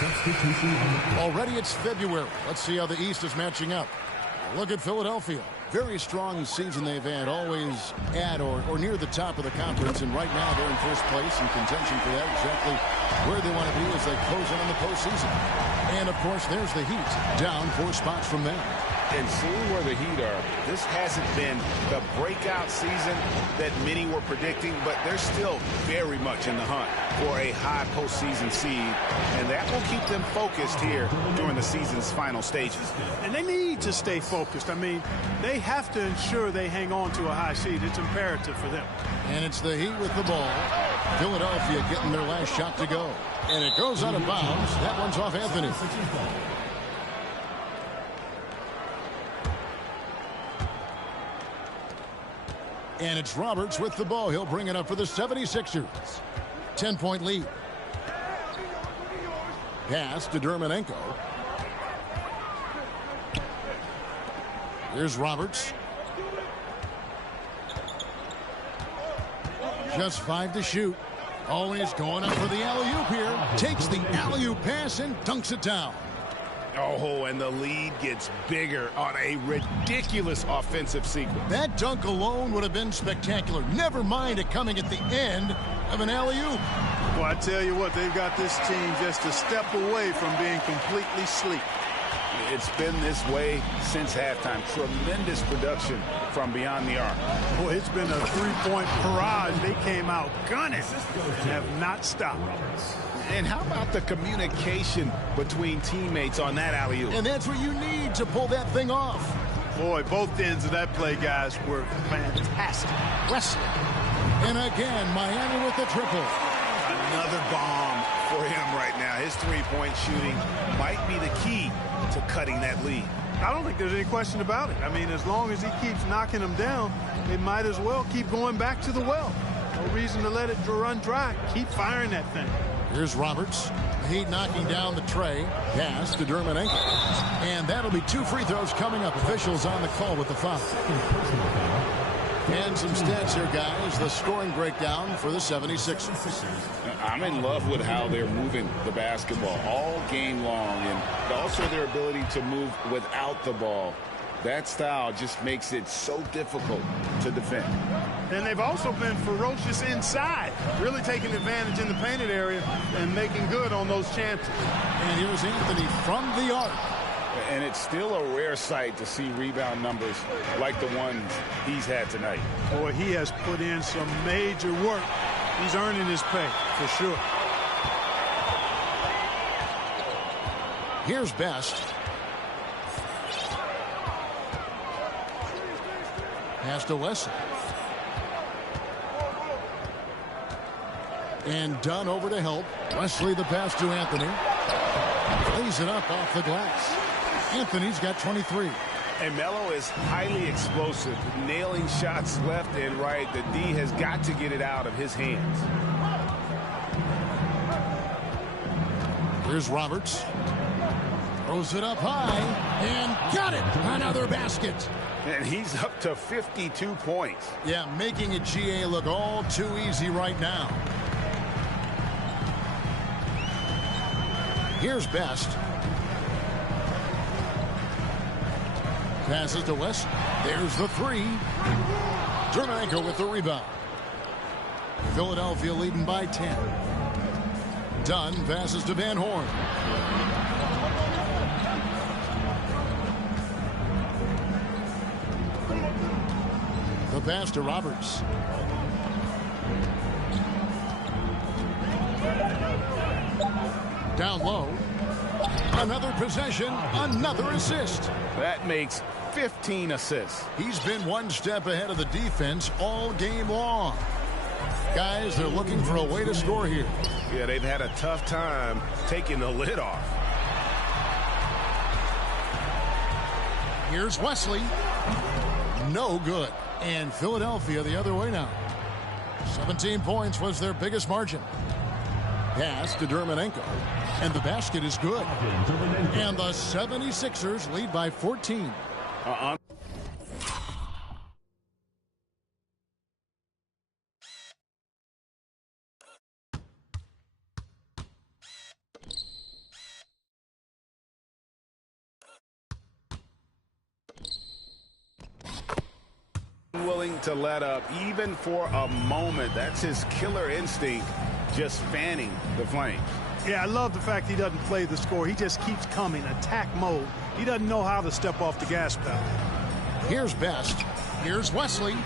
Substitution on the court. Already it's February. Let's see how the East is matching up. Look at Philadelphia. Very strong season they've had, always at or near the top of the conference, and right now they're in first place in contention for that, exactly where they want to be as they close in on the postseason. And, of course, there's the Heat, down 4 spots from them. And seeing where the Heat are, this hasn't been the breakout season that many were predicting, but they're still very much in the hunt for a high postseason seed, and that will keep them focused here during the season's final stages. And they need to stay focused. I mean, they have to ensure they hang on to a high seed. It's imperative for them. And it's the Heat with the ball. Philadelphia getting their last shot to go. And it goes out of bounds. That one's off Anthony. And it's Roberts with the ball. He'll bring it up for the 76ers. 10-point lead. Pass to Dermonenko. Here's Roberts. Just 5 to shoot. Always going up for the alley-oop here. Takes the alley-oop pass and dunks it down. Oh, and the lead gets bigger on a ridiculous offensive sequence. That dunk alone would have been spectacular. Never mind it coming at the end of an alley-oop. Well, I tell you what, they've got this team just a step away from being completely sleep. It's been this way since halftime. Tremendous production from beyond the arc. Boy, it's been a three-point barrage. They came out gunning and have not stopped. And how about the communication between teammates on that alley-oop? And that's what you need to pull that thing off. Boy, both ends of that play, guys, were fantastic. Wesley. And again, Miami with the triple. Another bomb for him right now. His three-point shooting might be the key to cutting that lead. I don't think there's any question about it. I mean, as long as he keeps knocking them down, they might as well keep going back to the well. No reason to let it run dry. Keep firing that thing. Here's Roberts. Heat knocking down the tray. Pass to Dermonenko. And that'll be 2 free throws coming up. Officials on the call with the foul. And some stats here, guys. The scoring breakdown for the 76ers. I'm in love with how they're moving the basketball all game long, and also their ability to move without the ball. That style just makes it so difficult to defend. And they've also been ferocious inside, really taking advantage in the painted area and making good on those chances. And here's Anthony from the arc. And it's still a rare sight to see rebound numbers like the ones he's had tonight. Boy, he has put in some major work. He's earning his pay, for sure. Here's Best. Pass to Wesley. And Dunn over to help. Wesley the pass to Anthony. Plays it up off the glass. Anthony's got 23. And Melo is highly explosive, nailing shots left and right. The D has got to get it out of his hands. Here's Roberts. Throws it up high and got it. Another basket. And he's up to 52 points. Yeah, making a GA look all too easy right now. Here's Best. Passes to West. There's the three. Dermonenko with the rebound. Philadelphia leading by 10. Dunn passes to Van Horn. The pass to Roberts. Down low. Another possession, another assist. That makes 15 assists. He's been one step ahead of the defense all game long. Guys, they're looking for a way to score here. Yeah, they've had a tough time taking the lid off. Here's Wesley. No good. And Philadelphia the other way now. 17 points was their biggest margin. Pass to Dermonenko. And the basket is good. And the 76ers lead by 14. Willing to let up even for a moment. That's his killer instinct, just fanning the flames. Yeah, I love the fact he doesn't play the score. He just keeps coming, attack mode. He doesn't know how to step off the gas pedal. Here's Best. Here's Wesley.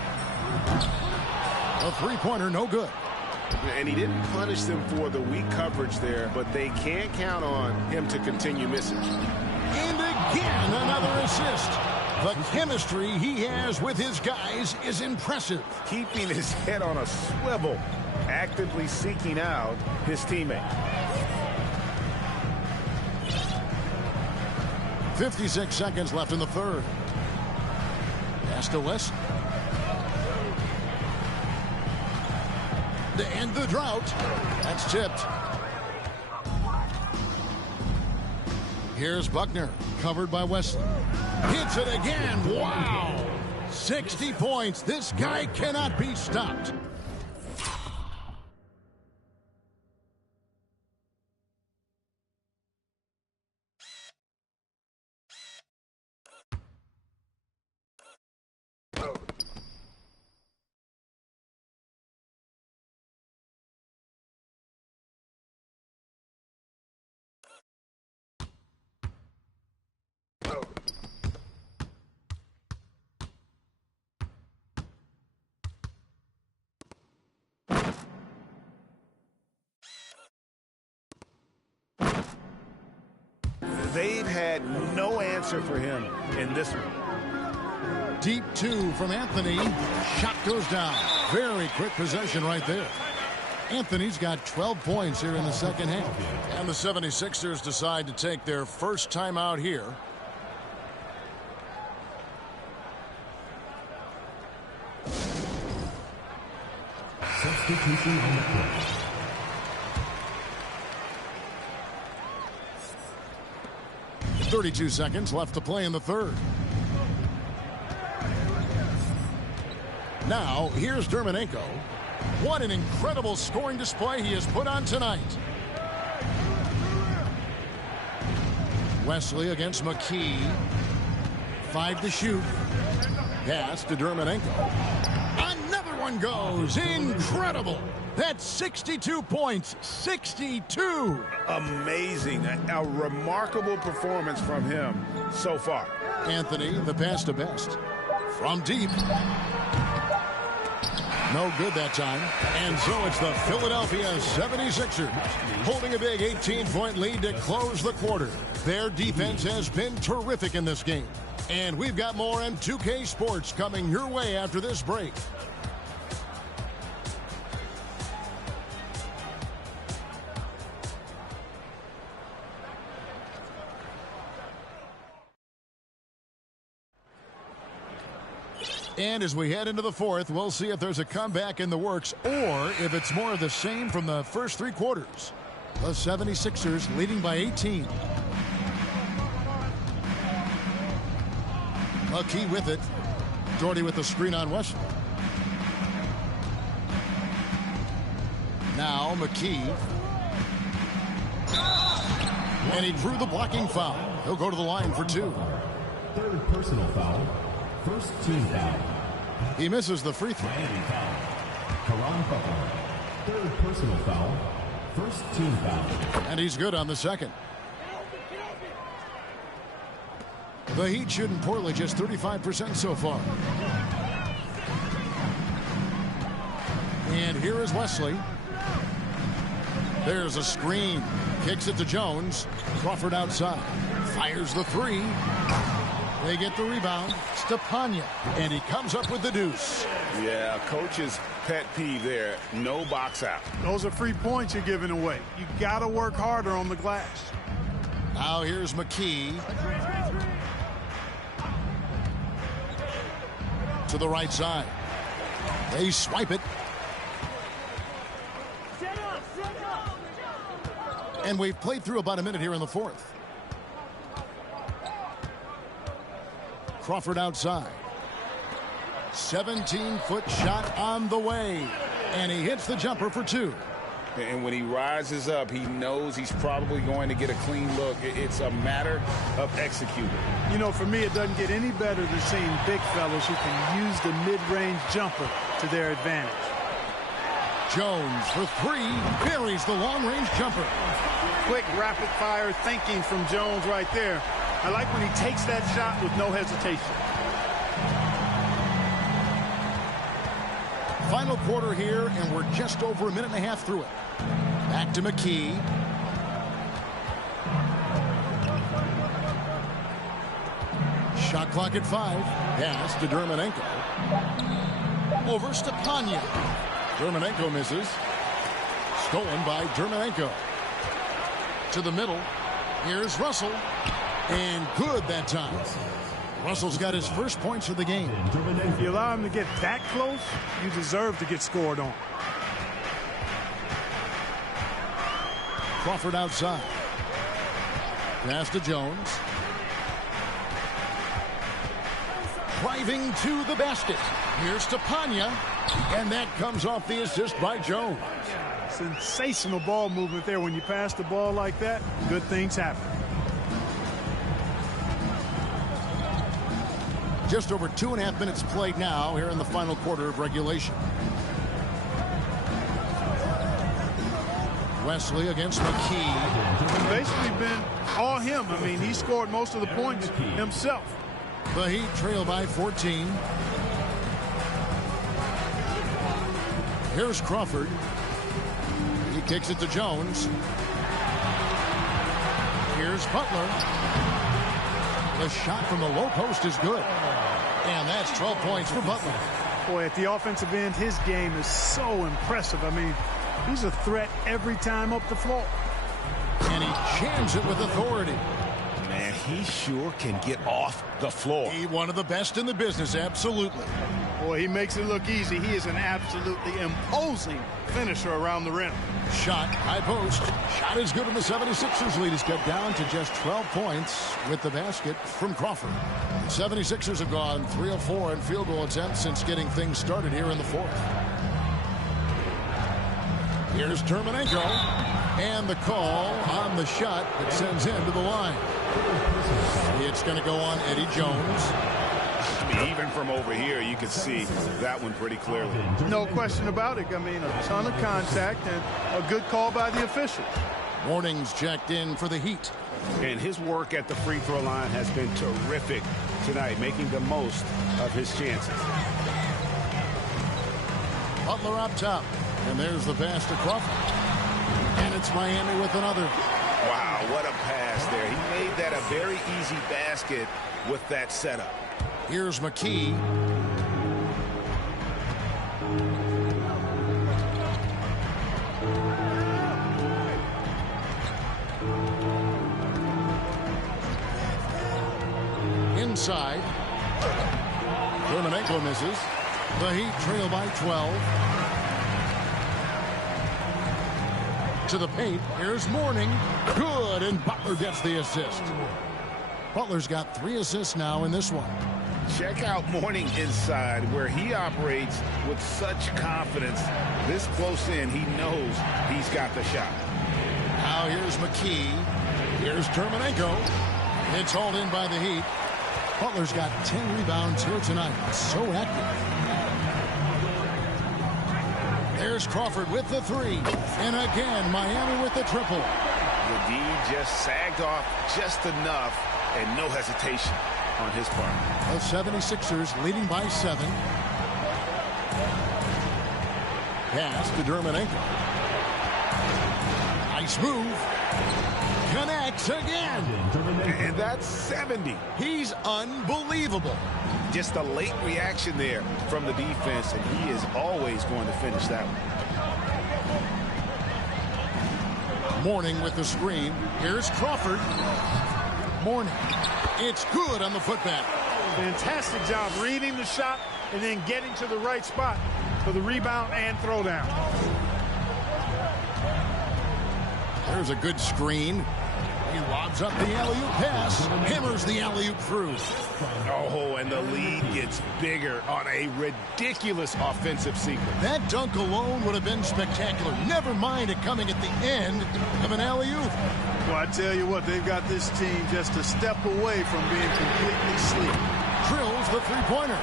A three-pointer, no good. And he didn't punish them for the weak coverage there, but they can't count on him to continue missing. And again, another assist. The chemistry he has with his guys is impressive. Keeping his head on a swivel, actively seeking out his teammate. 56 seconds left in the third. Pass to West. To end the drought. That's tipped. Here's Buckner, covered by Wesley. Hits it again. Wow! 60 points. This guy cannot be stopped. They've had no answer for him in this one. Deep two from Anthony. Shot goes down. Very quick possession right there. Anthony's got 12 points here in the second half. And the 76ers decide to take their first time out here. Substitution on the court. .32 seconds left to play in the third. Now, here's Dermanenko. What an incredible scoring display he has put on tonight. Wesley against McKee. 5 to shoot. Pass to Dermanenko. Another one goes. Incredible. That's 62 points. 62. Amazing. A remarkable performance from him so far. Anthony, the pass to Best. From deep. No good that time. And so it's the Philadelphia 76ers holding a big 18-point lead to close the quarter. Their defense has been terrific in this game. And we've got more M2K Sports coming your way after this break. And as we head into the fourth, we'll see if there's a comeback in the works or if it's more of the same from the first three quarters. The 76ers leading by 18. McKee with it. Doherty with the screen on Wesley. Now McKee. And he drew the blocking foul. He'll go to the line for 2. Third personal foul. First team foul. He misses the free throw. Karan Butler. Third personal foul. First team foul. And he's good on the second. The Heat shooting poorly, just 35% so far. And here is Wesley. There's a screen. Kicks it to Jones. Crawford outside. Fires the three. They get the rebound. Stepanya. And he comes up with the deuce. Yeah, coach's pet peeve there. No box out. Those are free points you're giving away. You got to work harder on the glass. Now here's McKee. To the right side. They swipe it. And we've played through about a minute here in the fourth. Crawford outside. 17-foot shot on the way. And he hits the jumper for 2. And when he rises up, he knows he's probably going to get a clean look. It's a matter of executing. You know, for me, it doesn't get any better than seeing big fellas who can use the mid-range jumper to their advantage. Jones for three, buries the long-range jumper. Quick, rapid-fire thinking from Jones right there. I like when he takes that shot with no hesitation. Final quarter here, and we're just over a minute and a half through it. Back to McKee. Shot clock at 5. Pass to Dermonenko. Over Stepanya. Dermonenko misses. Stolen by Dermonenko. To the middle. Here's Russell. And good that time. Russell's got his first points of the game. If you allow him to get that close, you deserve to get scored on. Crawford outside. Pass to Jones. Driving to the basket. Here's Stepanya. And that comes off the assist by Jones. Sensational ball movement there. When you pass the ball like that, good things happen. Just over 2.5 minutes played now here in the final quarter of regulation. Wesley against McKee. It's basically been all him. I mean, he scored most of the points himself. The Heat trail by 14. Here's Crawford. He kicks it to Jones. Here's Butler. The shot from the low post is good. And that's 12 points for Butler. Boy, at the offensive end, his game is so impressive. I mean, he's a threat every time up the floor. And he jams it with authority. Man, he sure can get off the floor. He's one of the best in the business, absolutely. Boy, he makes it look easy. He is an absolutely imposing finisher around the rim. Shot, high post. Shot is good, and the 76ers lead is cut down to just 12 points with the basket from Crawford. The 76ers have gone 3 of 4 in field goal attempts since getting things started here in the fourth. Here's Dermonenko, and the call on the shot that sends him to the line. It's going to go on Eddie Jones. I mean, even from over here, you can see that one pretty clearly. No question about it. I mean, a ton of contact and a good call by the official. Warnings checked in for the Heat. And his work at the free throw line has been terrific tonight, making the most of his chances. Butler up top. And there's the pass to Crawford. And it's Miami with another. Wow, what a pass there. He made that a very easy basket with that setup. Here's McKee. Inside. Dermonenko misses. The Heat trail by 12. To the paint. Here's Mourning. Good, and Butler gets the assist. Butler's got 3 assists now in this one. Check out Mourning inside, where he operates with such confidence. This close in, he knows he's got the shot. Now here's McKee. Here's Dermonenko. It's hauled in by the Heat. Butler's got 10 rebounds here tonight. So active. There's Crawford with the 3. And again, Miami with the triple. The D just sagged off just enough, and no hesitation on his part. The 76ers leading by 7. Pass to Dermonenko. Nice move. Connects again. And that's 70. He's unbelievable. Just a late reaction there from the defense, and he is always going to finish that one. Mourning with the screen. Here's Crawford. Mourning. It's good on the putback. Fantastic job reading the shot and then getting to the right spot for the rebound and throwdown. There's a good screen. He lobs up the alley-oop pass, hammers the alley-oop through. Oh, and the lead gets bigger on a ridiculous offensive sequence. That dunk alone would have been spectacular. Never mind it coming at the end of an alley-oop. Well, I tell you what, they've got this team just a step away from being completely asleep. Drills the three-pointer.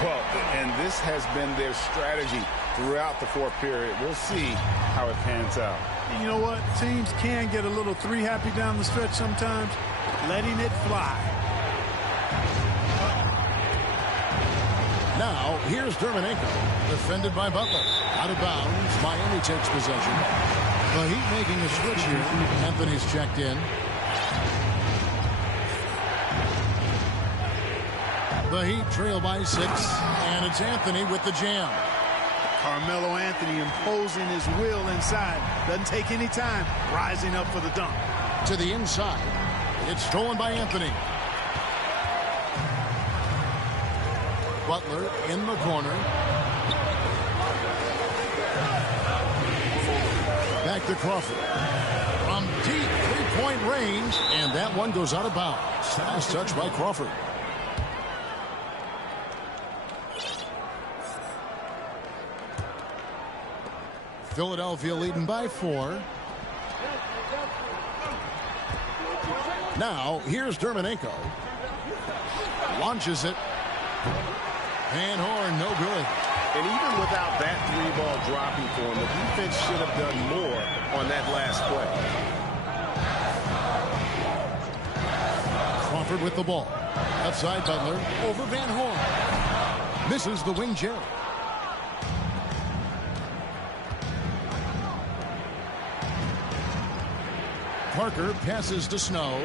Well, and this has been their strategy throughout the fourth period. We'll see how it pans out. And you know what? Teams can get a little three-happy down the stretch sometimes, letting it fly. Now, here's Dermanenko, defended by Butler. Out of bounds, Miami takes possession. The Heat making a switch here. Anthony's checked in. The Heat trail by 6, and it's Anthony with the jam. Carmelo Anthony imposing his will inside. Doesn't take any time, rising up for the dunk. To the inside. It's stolen by Anthony. Butler in the corner. Back to Crawford. From deep three-point range, and that one goes out of bounds. Last touch by Crawford. Philadelphia leading by 4. Now, here's Dermanenko. Launches it. Van Horn, no good. And even without that three-ball dropping for him, the defense should have done more on that last play. Crawford with the ball. Outside Butler. Over Van Horn. Misses the wing Jerry. Parker passes to Snow.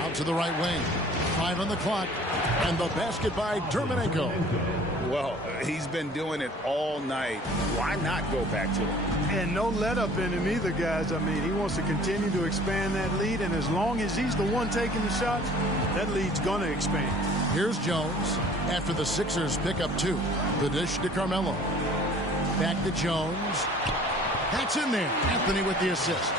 Out to the right wing. 5 on the clock. And the basket by Dermanenko. Well, he's been doing it all night. Why not go back to it? And no let up in him either, guys. I mean, he wants to continue to expand that lead, and as long as he's the one taking the shots, that lead's going to expand. Here's Jones after the Sixers pick up 2. The dish to Carmelo. Back to Jones. That's in there. Anthony with the assist.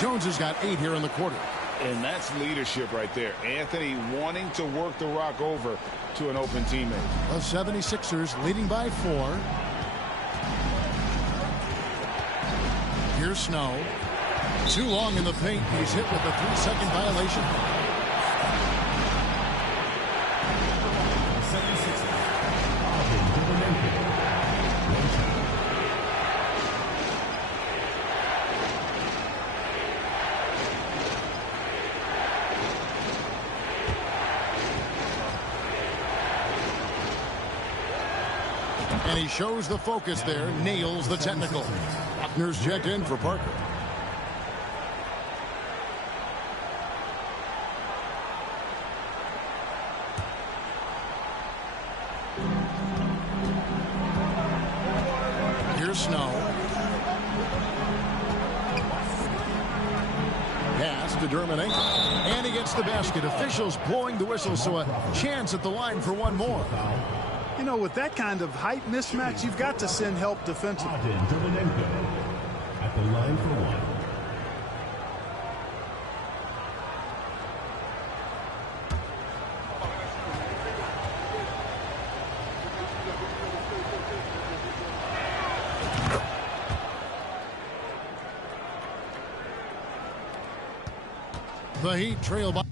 Jones has got 8 here in the quarter. And that's leadership right there. Anthony wanting to work the rock over to an open teammate. The 76ers leading by 4. Here's Snow. Too long in the paint. He's hit with a 3-second violation. And he shows the focus there, nails the technical. Buckner's checked in for Parker. Here's Snow. Pass to Dermanenko. And he gets the basket. Officials blowing the whistle, so a chance at the line for one more. You know, with that kind of height mismatch, you've got to send help defensively. At the line for 1. The Heat trail by.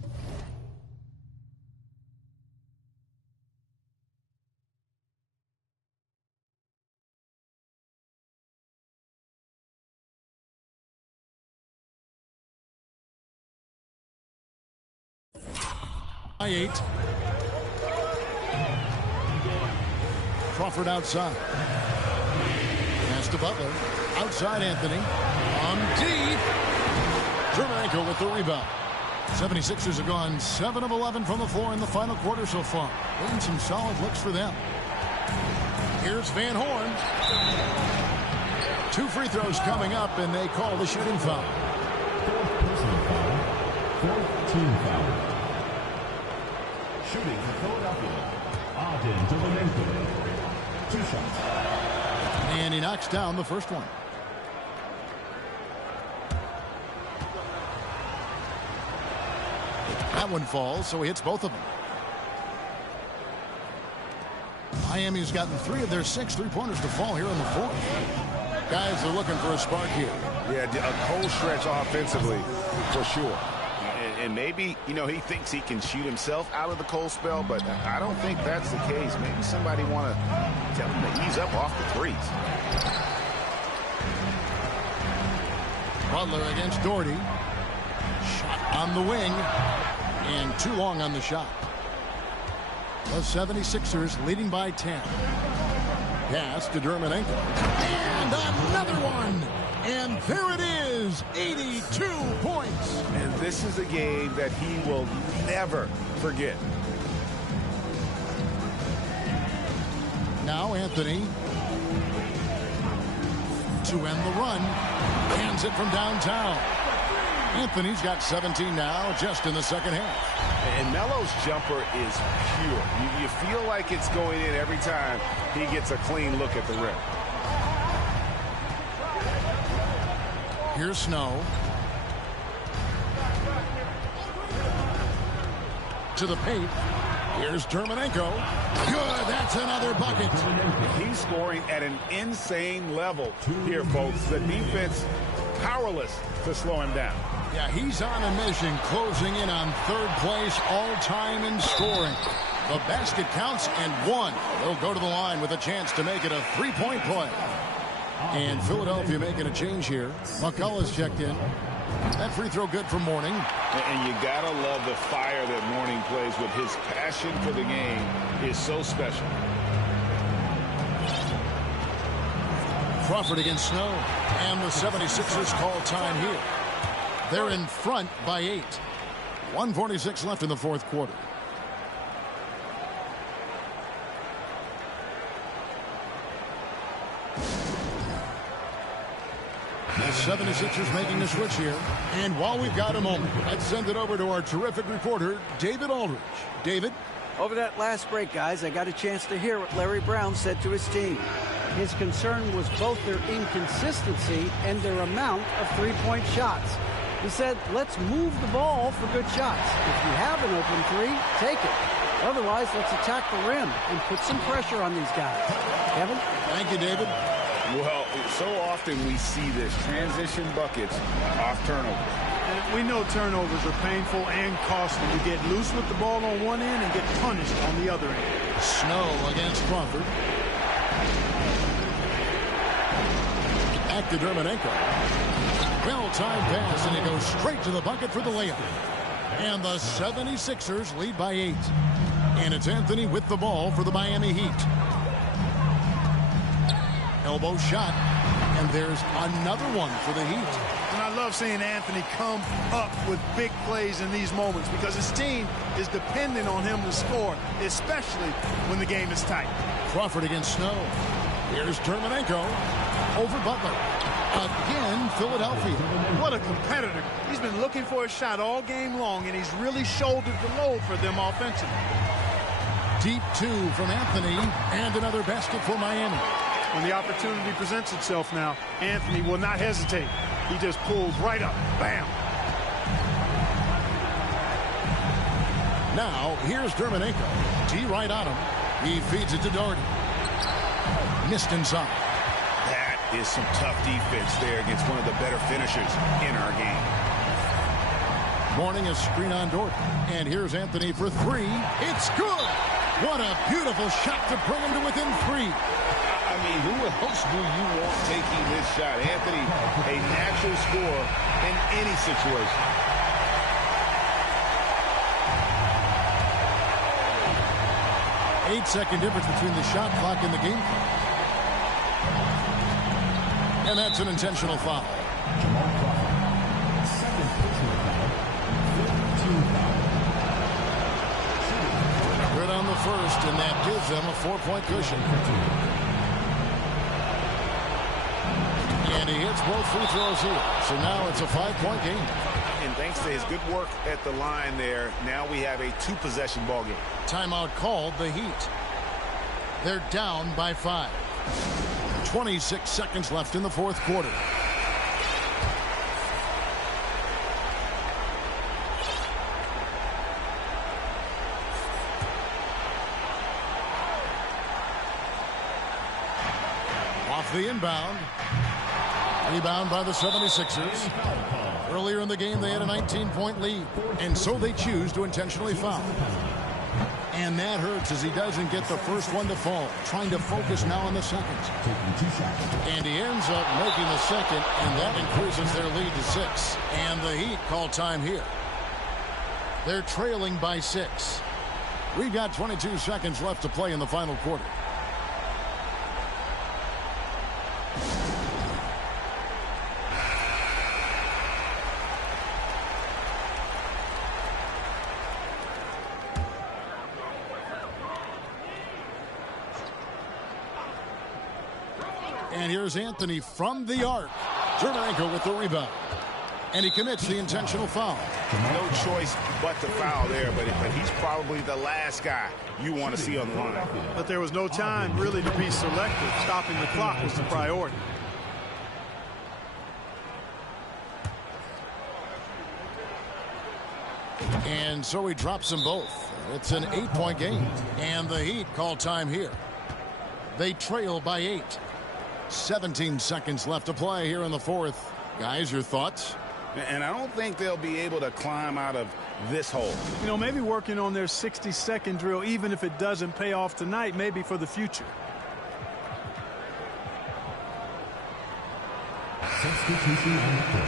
By 8. Crawford outside. Pass to Butler. Outside Anthony. On deep. Dermanenko with the rebound. 76ers have gone 7 of 11 from the floor in the final quarter so far. Getting some solid looks for them. Here's Van Horn. 2 free throws coming up, and they call the shooting foul. 4th personal foul. 4th team foul. Shooting for Philadelphia. Dermanenko. 2 shots. And he knocks down the first one. That one falls, so he hits both of them. Miami's gotten 3 of their 6 3-pointers to fall here in the fourth. Guys are looking for a spark here. Yeah, a cold stretch offensively, for sure. And maybe, you know, he thinks he can shoot himself out of the cold spell, but I don't think that's the case. Maybe somebody want to tell him to ease up off the threes. Butler against Doherty. Shot on the wing. And too long on the shot. The 76ers leading by 10. Pass to Dermanenko. And another one. And there it is. 82 points. And this is a game that he will never forget. Now Anthony. To end the run. Hands it from downtown. Anthony's got 17 now, just in the second half. And Melo's jumper is pure. You feel like it's going in every time he gets a clean look at the rim. Here's Snow. To the paint. Here's Dermanenko. Good, that's another bucket. He's scoring at an insane level here, folks. The defense powerless to slow him down. Yeah, he's on a mission, closing in on 3rd place all-time in scoring. The basket counts and 1. They'll go to the line with a chance to make it a 3-point play. And Philadelphia making a change here. McCullough's checked in. That free throw good for Mourning. And you gotta love the fire that Mourning plays with. His passion for the game is so special. Crawford against Snow. And the 76ers call time here. They're in front by 8. 1:46 left in the fourth quarter. The 76ers making a switch here. And while we've got a moment, let's send it over to our terrific reporter, David Aldridge. David? Over that last break, guys, I got a chance to hear what Larry Brown said to his team. His concern was both their inconsistency and their amount of three-point shots. He said, let's move the ball for good shots. If you have an open three, take it. Otherwise, let's attack the rim and put some pressure on these guys. Kevin? Thank you, David. Well, so often we see this transition buckets off turnovers. And we know turnovers are painful and costly. You get loose with the ball on one end and get punished on the other end. Snow against Crawford. Back to Dermanenko. Well-timed pass, and he goes straight to the bucket for the layup. And the 76ers lead by 8. And it's Anthony with the ball for the Miami Heat. Elbow shot, and there's another one for the Heat. And I love seeing Anthony come up with big plays in these moments because his team is dependent on him to score, especially when the game is tight. Crawford against Snow. Here's Dermanenko over Butler. Again, Philadelphia. What a competitor. He's been looking for a shot all game long, and he's really shouldered the load for them offensively. Deep 2 from Anthony, and another basket for Miami. When the opportunity presents itself now, Anthony will not hesitate. He just pulls right up. Bam! Now, here's Dermanenko. D right on him. He feeds it to Doherty. Missed inside. That is some tough defense there against one of the better finishers in our game. Mourning a screen on Doherty. And here's Anthony for 3. It's good! What a beautiful shot to bring him to within 3. I mean, who else do you want taking this shot? Anthony, a natural scorer in any situation. Eight-second difference between the shot clock and the game clock. And that's an intentional foul. Jamal Crawford, second personal foul, 15 foul. Good on the first, and that gives them a 4-point cushion. And he hits both free throws here. So now it's a 5-point game. And thanks to his good work at the line there, now we have a 2-possession ball game. Timeout called, the Heat. They're down by 5. 26 seconds left in the fourth quarter. Off the inbound. Rebound by the 76ers. Earlier in the game, they had a 19-point lead, and so they choose to intentionally foul. And that hurts as he doesn't get the first one to fall. Trying to focus now on the second. And he ends up making the second, and that increases their lead to 6. And the Heat call time here. They're trailing by 6. We've got 22 seconds left to play in the final quarter. And here's Anthony from the arc. Jermarenko with the rebound. And he commits the intentional foul. No choice but to foul there, but he's probably the last guy you want to see on the line. But there was no time really to be selective. Stopping the clock was the priority. And so he drops them both. It's an 8-point game. And the Heat call time here. They trail by 8. 17 seconds left to play here in the fourth. Guys, your thoughts? And I don't think they'll be able to climb out of this hole. You know, maybe working on their 60-second drill, even if it doesn't pay off tonight, maybe for the future. Substitution on the court.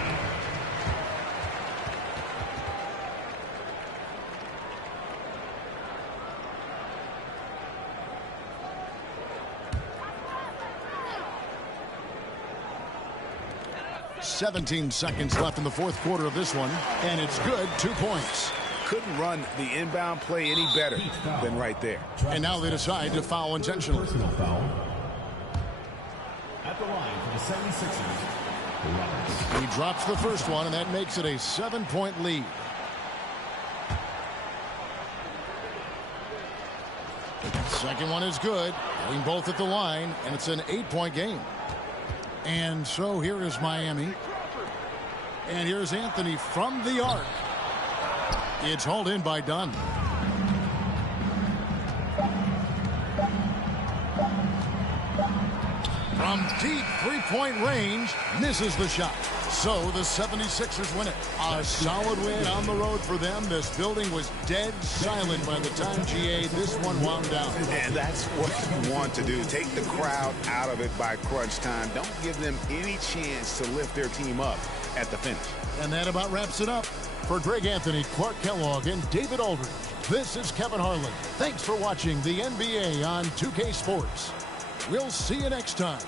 .17 seconds left in the fourth quarter of this one, and it's good. 2 points. Couldn't run the inbound play any better than right there. And now they decide to foul intentionally. Personal foul. At the line for the 76ers, Roberts. He drops the first one, and that makes it a 7-point lead. Second one is good. Getting both at the line, and it's an 8-point game. And so here is Miami. And here's Anthony from the arc. It's hauled in by Dunn. From deep three-point range, misses the shot. So the 76ers win it. A solid win on the road for them. This building was dead silent by the time, GA, this one wound down. And that's what you want to do. Take the crowd out of it by crunch time. Don't give them any chance to lift their team up at the finish. And that about wraps it up. For Greg Anthony, Clark Kellogg, and David Aldridge, this is Kevin Harlan. Thanks for watching the NBA on 2K Sports. We'll see you next time.